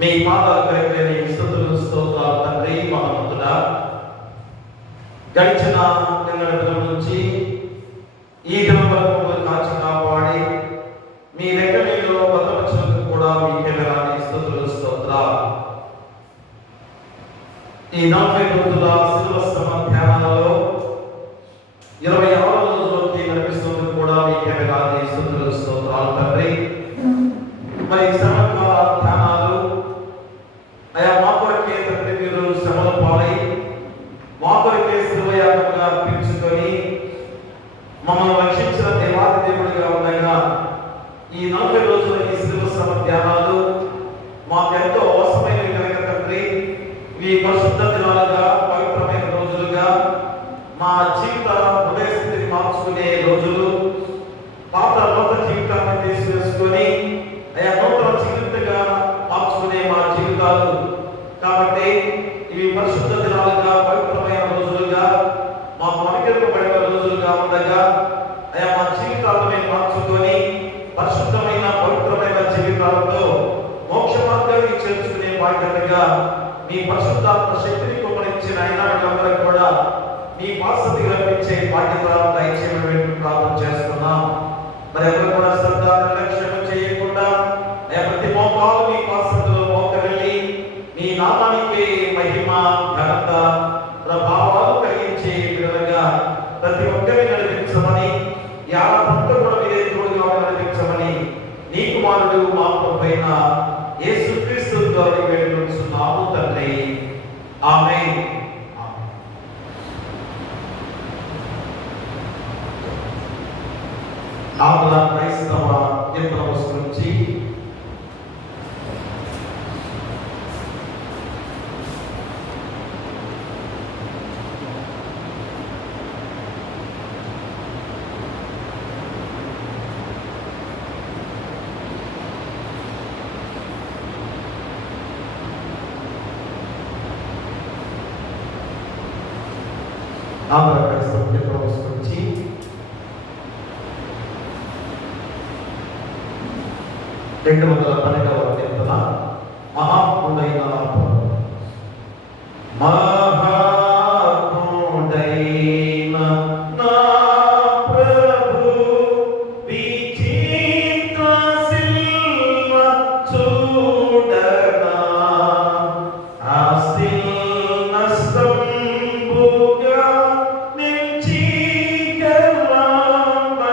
మీ పాదాలు కరెక్టే స్తుతులు స్తోత్రాలు తండ్రి మహోన్నతుడా. గడిచిన దినం నుంచి ఈ దినం వరకు కాచి కాపాడి మీ రెక్కలలో భద్రపరచినందుకు కూడా మీకే వేలాది స్తుతులు స్తోత్రాలు. ఈ 40 రోజుల శిలువ శ్రమ ధ్యానాలలో 26వ రోజులోకి నడిపిస్తున్నందుకు కూడా మీకే వేలాది స్తుతులు స్తోత్రాలు తండ్రి. మరి శ్రమకాల ధ్యానాలు అయా మా కొరకే తండ్రి మీరు శ్రమల పాలై మా కొరకే శిలువయాగముగా అర్పించుకొని మమ్మల్ని రక్షించిన దేవాది దేవుడిగా ఉండగా ఈ 40 రోజుల ఈ శిలువ శ్రమ ధ్యానాలు మాకెంతో అవసరమైనవి కనుక తండ్రి ఈ పరిశుద్ధ దినాలుగా పవిత్రమైన రోజులుగా మా జీవిత హృదయ స్థితిని మార్చుకునే రోజులు, పాత లోక జీవితాన్ని తీసివేసుకొని అయా నూతన జీవితంగా మార్చుకునే మా జీవితాలు కాబట్టి ఇవి పరిశుద్ధ దినాలుగా పవిత్రమైన రోజులుగా మాకు అనుకరింపబడిన రోజులుగా ఉండగా అయా మా జీవితాలను మేము మార్చుకొని పరిశుద్ధమైన పవిత్రమైన జీవితాలతో మోక్ష మార్గాన్ని చేర్చుకునే బాధ్యతగా మీ పరిశుద్ధాత్మ శక్తిని కుమరించిన అయినా వాళ్ళందరూ కూడా మీ పాసతి రప్పించే బాధ్యత దయచేయమని ప్రార్థన చేస్తున్నాం. మరి ఎవరు కూడా శ్రద్ధ నిర్లక్ష్యం చేయకుండా ప్రతి మోకాలు మీ పాసతిలో మోకరిల్లి మీ నామానికి మహిమ ఘనత ప్రభావాలు కలిగించే విధంగా ప్రతి ఒక్కరిని నడిపించమని యావత్తంతా కూడా మీరే తోడుగా నడిపించమని నీ కుమారుడు మా ప్రభువైన యేసుక్రీస్తు ద్వారా వేడుకొంచున్నాము తండ్రి. ఆమేన్. ఆంధ్ర క్రైస్తవ కీర్తన పుస్తకం నుంచి ఆంధ్ర క్రైస్తవ కీర్తన పుస్తకం నుంచి 212వ కీర్తన. మహాత్ముడైన మహాత్ముడైన నా ప్రభు విచిత్ర శిల్వ చూడనా ఆస్తి నష్టంబుగా నిలిచి గర్వమనంగా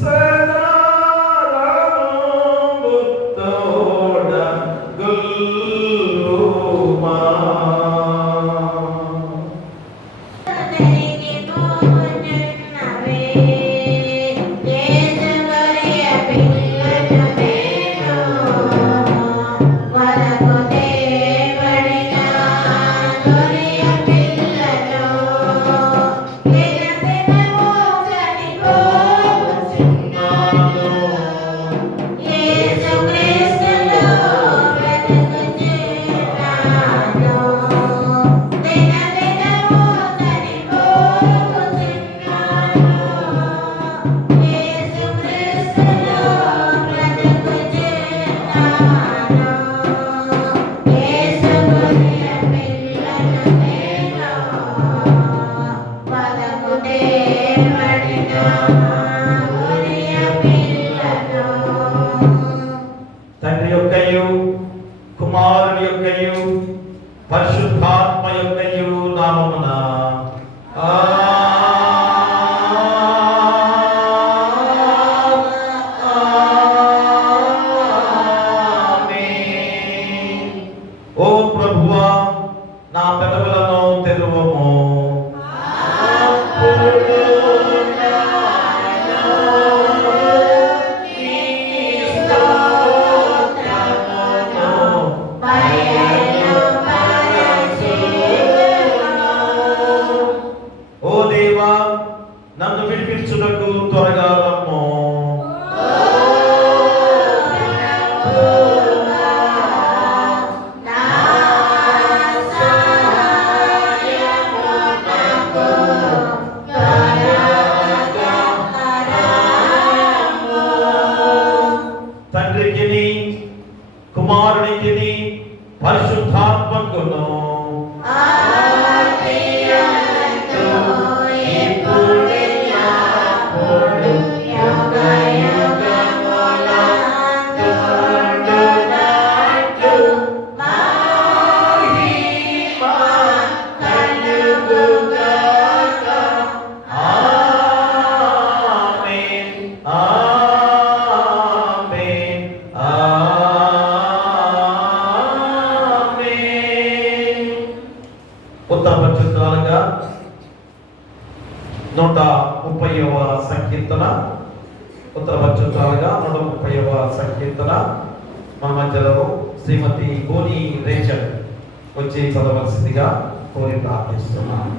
సదా రాము తోడా కుమారునికిని పరిశుద్ధాత్మకును ఉత్తరపక్షాలుగా 130వ సంకీర్తన, ఉత్తరపక్షాలుగా 130వ సంకీర్తన మన మధ్యలో శ్రీమతి గోని రేచల్ వచ్చి చదవలసిందిగా కోరి ప్రార్థిస్తున్నాను.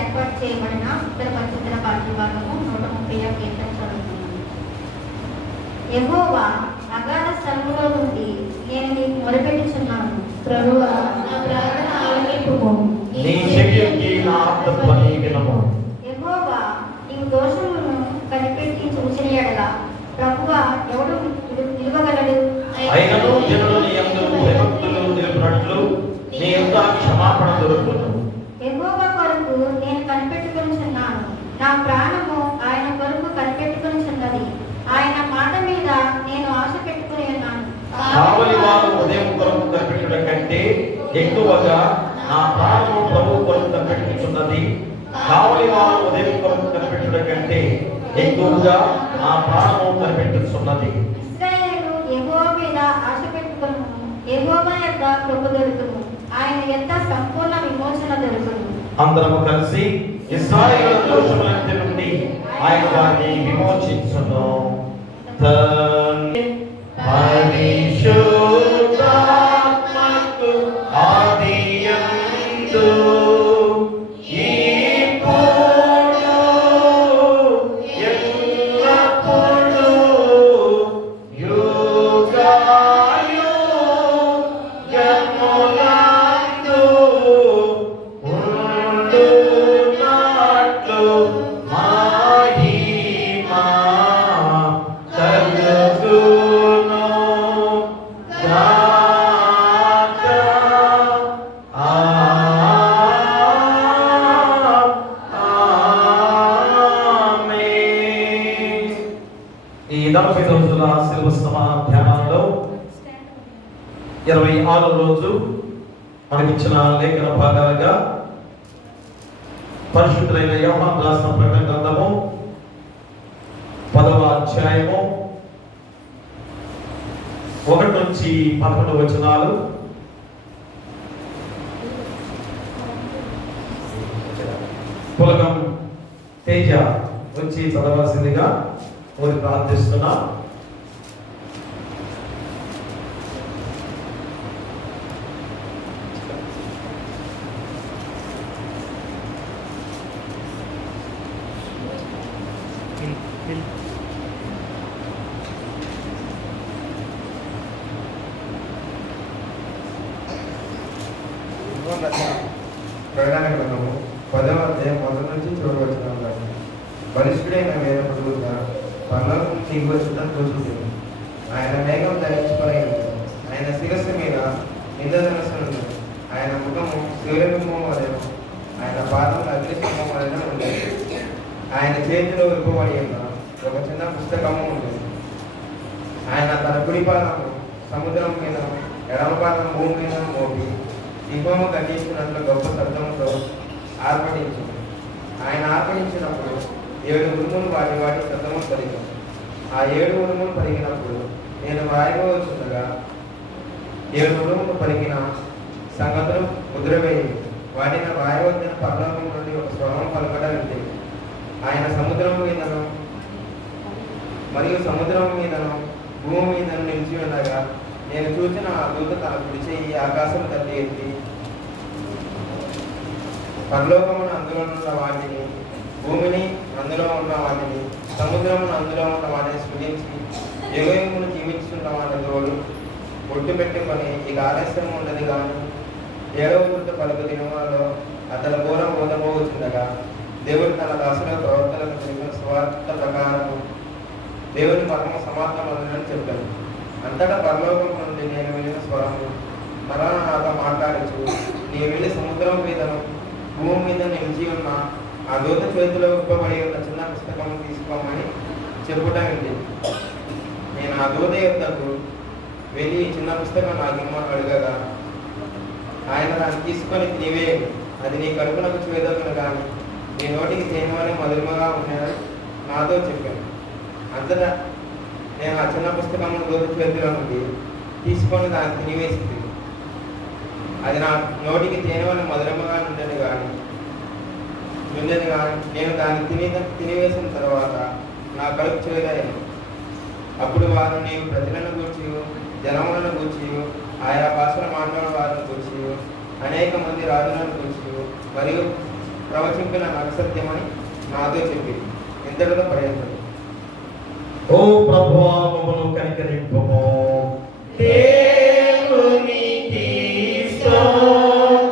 ఏర్పాటు చేయబడిన ఉత్తర పరిశుద్ధ పాఠ్యభాగము 130వ కీర్తన చదువుతున్నాను. యెహోవా అగాధ స్థలములో నుండి నేను నీకు మొరపెట్టుచున్నాను. ప్రభువా, నా ప్రార్థన ఆలకింపుము. నీ చెవియొగ్గి నా ఆర్తధ్వని వినుము. యెహోవా, నీవు దోషములను కనిపెట్టి చూసిన యెడల ప్రభువా ఎవడు నిలువగలడు? అయినను జనులు నీ యందు భయభక్తులు నిలుపునట్లు నీ యొద్ద క్షమాపణ దొరుకును. యెహోవా కొరకు నేను కనిపెట్టుకొనుచున్నాను. నా ప్రాణము ఆయన కొరకు కనిపెట్టుకొనుచున్నది. ఆయన మాట మీద నేను ఆశ పెట్టుకుని ఉన్నాను. కావలి వారు ఉదయం కొరకు కనిపెట్టుట కంటే ఎక్కువగా నా ప్రాణము ప్రభువు కొరకు కనిపెట్టుచున్నది. కావలి వారు ఉదయం కొరకు కనిపెట్టుట కంటే ఎక్కువగా నా ప్రాణము కనిపెట్టుచున్నది. ఇశ్రాయేలు యెహోవా మీద ఆశ పెట్టుకొను. యెహోవా యొద్ద కృప దొరుకును. ఆయన యొద్ద సంపూర్ణ విమోచన దొరుకును. అందరము కలిసి ఇశ్రాయేలు దోషములన్నిటి నుండి ఆయన వారిని విమోచించును. పరిశుద్ధాత్మకు ఆదియందు ఇప్పుడు ఎల్లప్పుడూ యుగాయుగములందు ఉండునట్లు మహిమ కలుగును గాక. ఆమేన్. ఈ 40 రోజుల శిల్వస్తమ ధ్యానంలో 26వ రోజు మనకిచ్చిన లేఖన భాగాలుగా పరిశుద్ధులైన యోహాను రాసిన ప్రకటన గ్రంథము 10వ అధ్యాయము 1 నుంచి 11 వచనాలు, పులకం తేజ వచ్చి చదవాల్సిందిగా కోరి ప్రార్థిస్తున్నా. ప్రకటన గ్రంథము 10వ అధ్యాయం 1 నుంచి 4 వచనాలు. బలిష్ఠుడైన వేద పురుగుగా పరలోకం దిగి వచ్చుట చూచుతుంది. ఆయన మేఘం ధరించుకొని ఉంది. ఆయన శిరస్సు మీద ఇంద్రధనుస్సు ఉంది. ఆయన ముఖము సూర్యబింబం వలెను. ఆయన పాదములు అగ్నిస్తంభం వలె ఉండేది. ఆయన చేతిలో విప్పబడి ఉన్న ఒక చిన్న పుస్తకము ఉండేది. ఆయన తన కుడి పాదము సముద్రం మీద, ఎడమ పాదం భూమి మీద మోపి సింహము గర్జించినట్లు గొప్ప శబ్దంతో ఆర్భటించింది. ఆయన ఆర్భటించినప్పుడు 7 ఉరుములు వాటి వాటి శబ్దము పలికాయి. ఆ 7 ఉరుములు పలికినప్పుడు నేను వ్రాయవచ్చుండగా 7 ఉరుములు పలికిన సంగతులు ముద్రవేయి. వాటిని వ్రాయవచ్చిన పరలోకం నుండి ఒక స్వరం పలకడం ఉంది. ఆయన సముద్రం మీదను మరియు సముద్రం మీదను భూమి మీదను నిలిచి ఉండగా నేను చూసిన ఆ దూత తన కుడి చెయ్యి ఆకాశం తల్లి ఎత్తి పరలోకమును అందులో ఉన్న వాటిని, భూమిని అందులో ఉన్న వాటిని, సముద్రమును అందులో ఉన్న వాటిని సృజించి యుగమును జీవించున్న వాటి తోడు ఒట్టు పెట్టుకొని ఇక ఆలస్యం ఉండదు కానీ ఏడవ పూర్తి పలుకు దినములలో అతను ఘోరం పొందబోచుండగా దేవుడు తన దాసుల ప్రవర్తనకు తెలిసిన స్వార్థ ప్రకారము దేవుని మర్మం సమాప్తమని చెప్పాను. అంతటా పరలోకం నుండి నేను వెళ్ళిన స్వరము మరణ నాతో మాట్లాడచ్చు, నీ వెళ్ళి సముద్రం మీదను భూమి మీద నిలిచి ఉన్న ఆ దూత చేతిలో విప్పబడి ఉన్న చిన్న పుస్తకం తీసుకోమని చెప్పుట ఉంది. నేను ఆ దూత యొద్దకు వెళ్ళి ఈ చిన్న పుస్తకం నాకు ఇమ్మని అడగగా ఆయన దాన్ని తీసుకొని తినివేయను, అది నీ కడుపునకు చేదొకను కానీ నీ నోటికి తేనెవని మధురముగా ఉన్నాయని నాతో చెప్పాను. అంతటా నేను ఆ చిన్న పుస్తకం దూత చేతిలో నుండి తీసుకొని దాన్ని తినివేసింది. అది నా నోటికి తేనెవని మధురముగా ఉండేది కానీ నేను దాన్ని తినివేసిన తర్వాత నా కడుపు చేదాను. అప్పుడు వారు నీవు ప్రజలను గూర్చి జనములను గూర్చి ఆయా భాషలు మాట్లాడిన వారిని గూర్చి అనేక మంది రాజులను గూర్చి మరియు ప్రవచింపిన నక్షత్రమని నాతో చెప్పి ఇంతటితో పర్యంతం. ఓ ప్రభువా మమ్మను కనికరింపుము. దేవునికి స్తోత్రము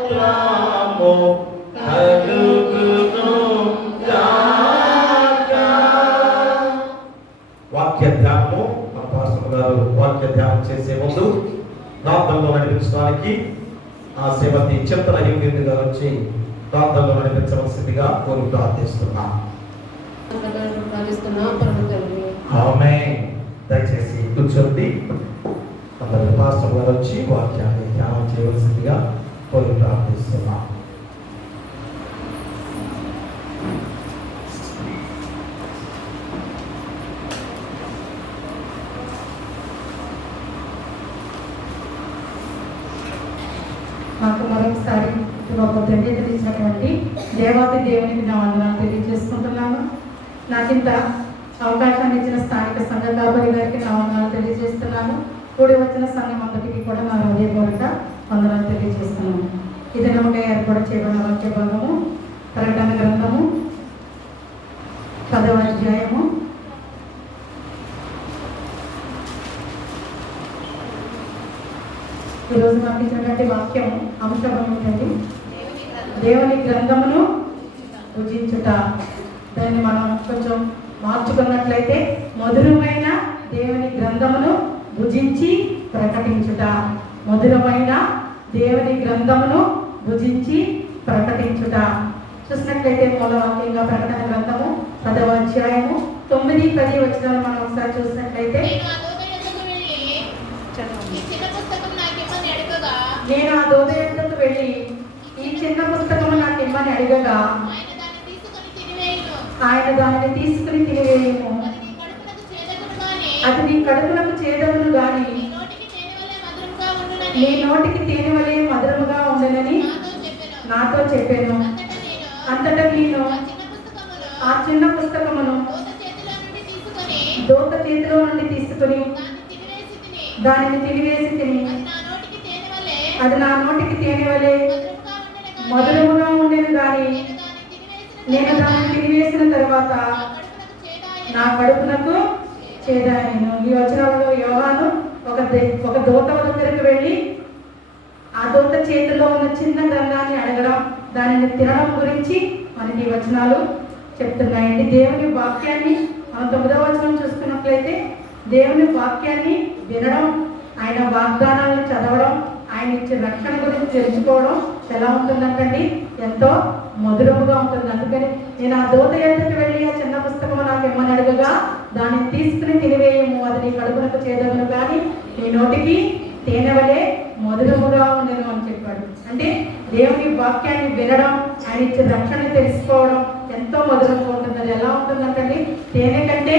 కలుగును గాక. వాక్య ధ్యానము మన పాస్టర్ గారు వాక్య ధ్యానం చేసే ముందు ప్రార్థనలో నడిపించడానికి ఆ శ్రీమతి చింతన యువతి గారు వచ్చి ప్రార్థనలో నడిపించవలసిందిగా కోరి ప్రార్థిస్తున్నాం. ఆమేన్. దయచేసి కూర్చోండి. అందరూ పాస్టర్ గారు వచ్చి వాక్యాన్ని ధ్యానం చేయవలసిందిగా కోరి ప్రార్థిస్తున్నాం. మాకు మరొకసారి ఒక తెలియజేసినటువంటి దేవాది దేవునికి నా వందనాలు తెలియజేసుకుంటున్నాను. నాకు ఇంత అవకాశాన్ని ఇచ్చిన స్థానిక సంఘ కాపరి గారికి నా వందనాలు తెలియజేస్తున్నాను. కూడి వచ్చిన సంఘం అంతటికి కూడా నా హృదయపూర్వక వందనాలు తెలియజేస్తున్నాను. ఇది నమ్మకం ఏర్పాటు చేయబడిన వాక్య భాగము ప్రకటన గ్రంథము 10వ అధ్యాయము ఈరోజు మాకు ఇచ్చినటువంటి వాక్యము అంశం ఏంటండి? దేవుని గ్రంథమును పూజించుట. దాన్ని మనం కొంచెం మార్చుకున్నట్లయితే మధురమైన దేవుని గ్రంథమును భుజించి ప్రకటించుట. మధురమైన దేవుని గ్రంథమును భుజించి ప్రకటించుట. చూసినట్లయితే మూలవాక్యంగా ప్రకటన గ్రంథము 10వ అధ్యాయము 9-10 వచనాలు మనం ఒకసారి చూసినట్లయితే, నేను ఆ దూత యొద్దకు వెళ్ళి ఈ చిన్న పుస్తకము నాకు ఇమ్మని అడగగా ఆయన దానిని తీసుకుని తినివేయము, అది నీ కడుపులకు చేదవును గాని నీ నోటికి తేనె వలె మధురముగా ఉండనని నాతో చెప్పాను. అంతటా నేను ఆ చిన్న పుస్తకమును దూత చేతిలో నుండి తీసుకుని దానిని తినివేసి తిని, అది నా నోటికి తేనె వలె మధురముగా ఉండేది కానీ నేను దానిని తినివేసిన తర్వాత నా కడుపునకు చేదాయను. ఈ వచనంలో యోహాను ఒక దూత దగ్గరికి వెళ్ళి ఆ దూత చేతిలో ఉన్న చిన్న గ్రంథాన్ని అడగడం, దానిని తినడం గురించి మనకి ఈ వచనాలు చెప్తున్నాయండి. దేవుని వాక్యాన్ని మనం 9వ వచనం చూసుకున్నట్లయితే దేవుని వాక్యాన్ని వినడం, ఆయన వాగ్దానాలను చదవడం, ఆయన ఇచ్చే రక్షణ గురించి తెలుసుకోవడం ఎలా ఉంటుందంటండి? ఎంతో మధురముగా ఉంటుంది. అందుకని నేను ఆ దూత యొద్దకు వెళ్ళి ఆ చిన్న పుస్తకము నాకు ఇమ్మని అడగగా దాన్ని తీసుకుని తినివేయము, అది నీ కడుపునకు చేదవును కానీ నీ నోటికి తేనె వలె మధురముగా ఉండేను అని చెప్పాడు. అంటే దేవుని వాక్యాన్ని వినడం, ఆయన ఇచ్చే రక్షణ తెలుసుకోవడం ఎంతో మధురంగా ఉంటుంది. అది ఎలా ఉంటుందంటండి? తేనె కంటే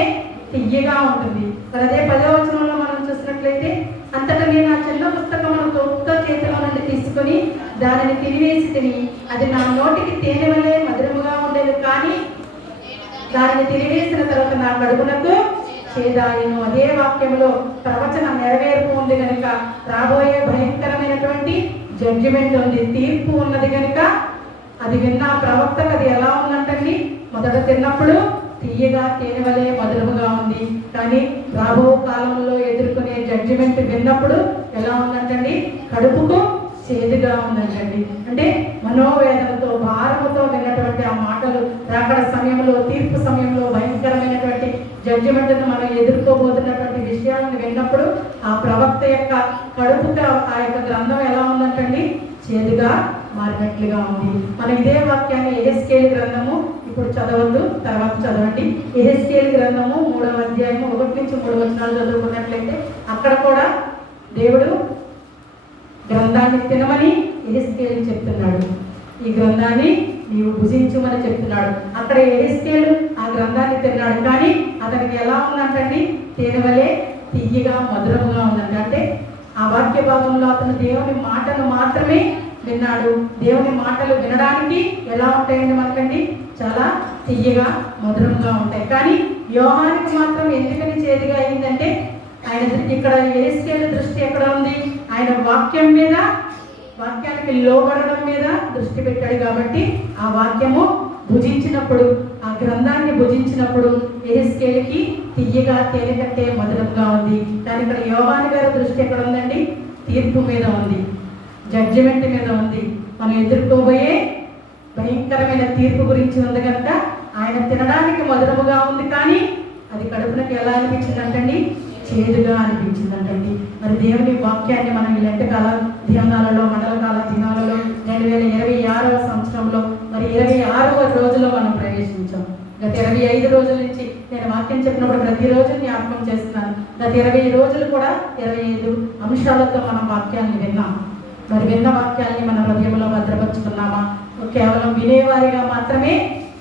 తియ్యగా ఉంటుంది. మరి అదే 10వ వచనంలో మనం చూసినట్లయితే, అంతటా నేను ఆ చిన్న పుస్తకమును దూత చేతిలో నుండి తీసుకుని దానిని తినివేసి తిని, అది నా నోటికి తేనె వలె మధురముగా ఉండేది కానీ దానిని తినివేసిన తర్వాత నా కడుపునకు చేదాయను. అదే వాక్యంలో ప్రవచన నెరవేర్పు ఉంది కనుక రాబోయే భయంకరమైనటువంటి జడ్జిమెంట్ ఉంది, తీర్పు ఉన్నది కనుక అది విన్న ప్రవక్తకు అది ఎలా ఉందంటండి? మొదట తిన్నప్పుడు తీయగా తేనె వలె మధురముగా ఉంది, కానీ రాబో కాలంలో ఎదుర్కొనే జడ్జిమెంట్ విన్నప్పుడు ఎలా ఉందంటండి? కడుపుకు చేదుగా ఉందంటండి. అంటే మనోవేదనతో భారముతో విన్నటువంటి ఆ మాటలు రాకడ సమయంలో, తీర్పు సమయంలో భయంకరమైనటువంటి జడ్జిమెంట్ను మనం ఎదుర్కోబోతున్నటువంటి విషయాలను విన్నప్పుడు ఆ ప్రవక్త యొక్క కడుపుగా ఆ యొక్క గ్రంథం ఎలా ఉందంటండి? చేదుగా మారినట్లుగా ఉంది. మనం ఇదే వాక్యాన్ని యెహెజ్కేలు గ్రంథము ఇప్పుడు చదవద్దు, తర్వాత చదవండి. యెహెజ్కేలు గ్రంథము 3వ అధ్యాయము 1 నుంచి 3 వచనాలు చదువుకున్నట్లయితే అక్కడ కూడా దేవుడు గ్రంథాన్ని తినమని యెహెజ్కేలు చెప్తున్నాడు. ఈ గ్రంథాన్ని నీవు భుజించుమని చెప్తున్నాడు. అక్కడ యెహెజ్కేలు ఆ గ్రంథాన్ని తిన్నాడు, కానీ అతనికి ఎలా ఉందంటండి? తేనె వలె తియ్యగా మధురముగా ఉందంట. అంటే ఆ వాక్య భాగంలో అతను దేవుని మాటలు మాత్రమే విన్నాడు. దేవుని మాటలు వినడానికి ఎలా ఉంటాయండి మనకండి? చాలా తియ్యగా మధురంగా ఉంటాయి. కానీ యోహానికి మాత్రం ఎందుకని చేదుగా అయిందంటే ఆయన ఇక్కడ యెహెజ్కేలు దృష్టి ఎక్కడ ఉంది? ఆయన వాక్యం మీద, వాక్యానికి లోబడడం మీద దృష్టి పెట్టాడు. కాబట్టి ఆ వాక్యము భుజించినప్పుడు, ఆ గ్రంథాన్ని భుజించినప్పుడు యెహెజ్కేలుకి తియ్యగా తేనె కంటే మధురంగా ఉంది. కానీ ఇక్కడ యోహాను గారి దృష్టి ఎక్కడ ఉందండి? తీర్పు మీద ఉంది, జడ్జిమెంట్ మీద ఉంది. మనం ఎదుర్కోబోయే భయంకరమైన తీర్పు గురించి ఉంది కనుక ఆయన తినడానికి మధురముగా ఉంది, కానీ అది కడుపునకి ఎలా అనిపించిందంటండి? చేదుగా అనిపించిందంటండి. మరి దేవుని వాక్యాన్ని మనం ఈ లెంటకాల ధ్యానాలలో, మండల కాల దినాలలో 2026వ సంవత్సరంలో మరి 26వ రోజులో మనం ప్రవేశించాం. గత 25 రోజుల నుంచి నేను వాక్యం చెప్పినప్పుడు ప్రతిరోజు జ్ఞాపకం చేస్తున్నాను. గత 20 రోజులు కూడా 25 అంశాలతో మనం వాక్యాన్ని విన్నాం. మరి విన్న వాక్యాన్ని మన హృదయంలో భద్రపరుచుకున్నామా? కేవలం వినేవారిగా మాత్రమే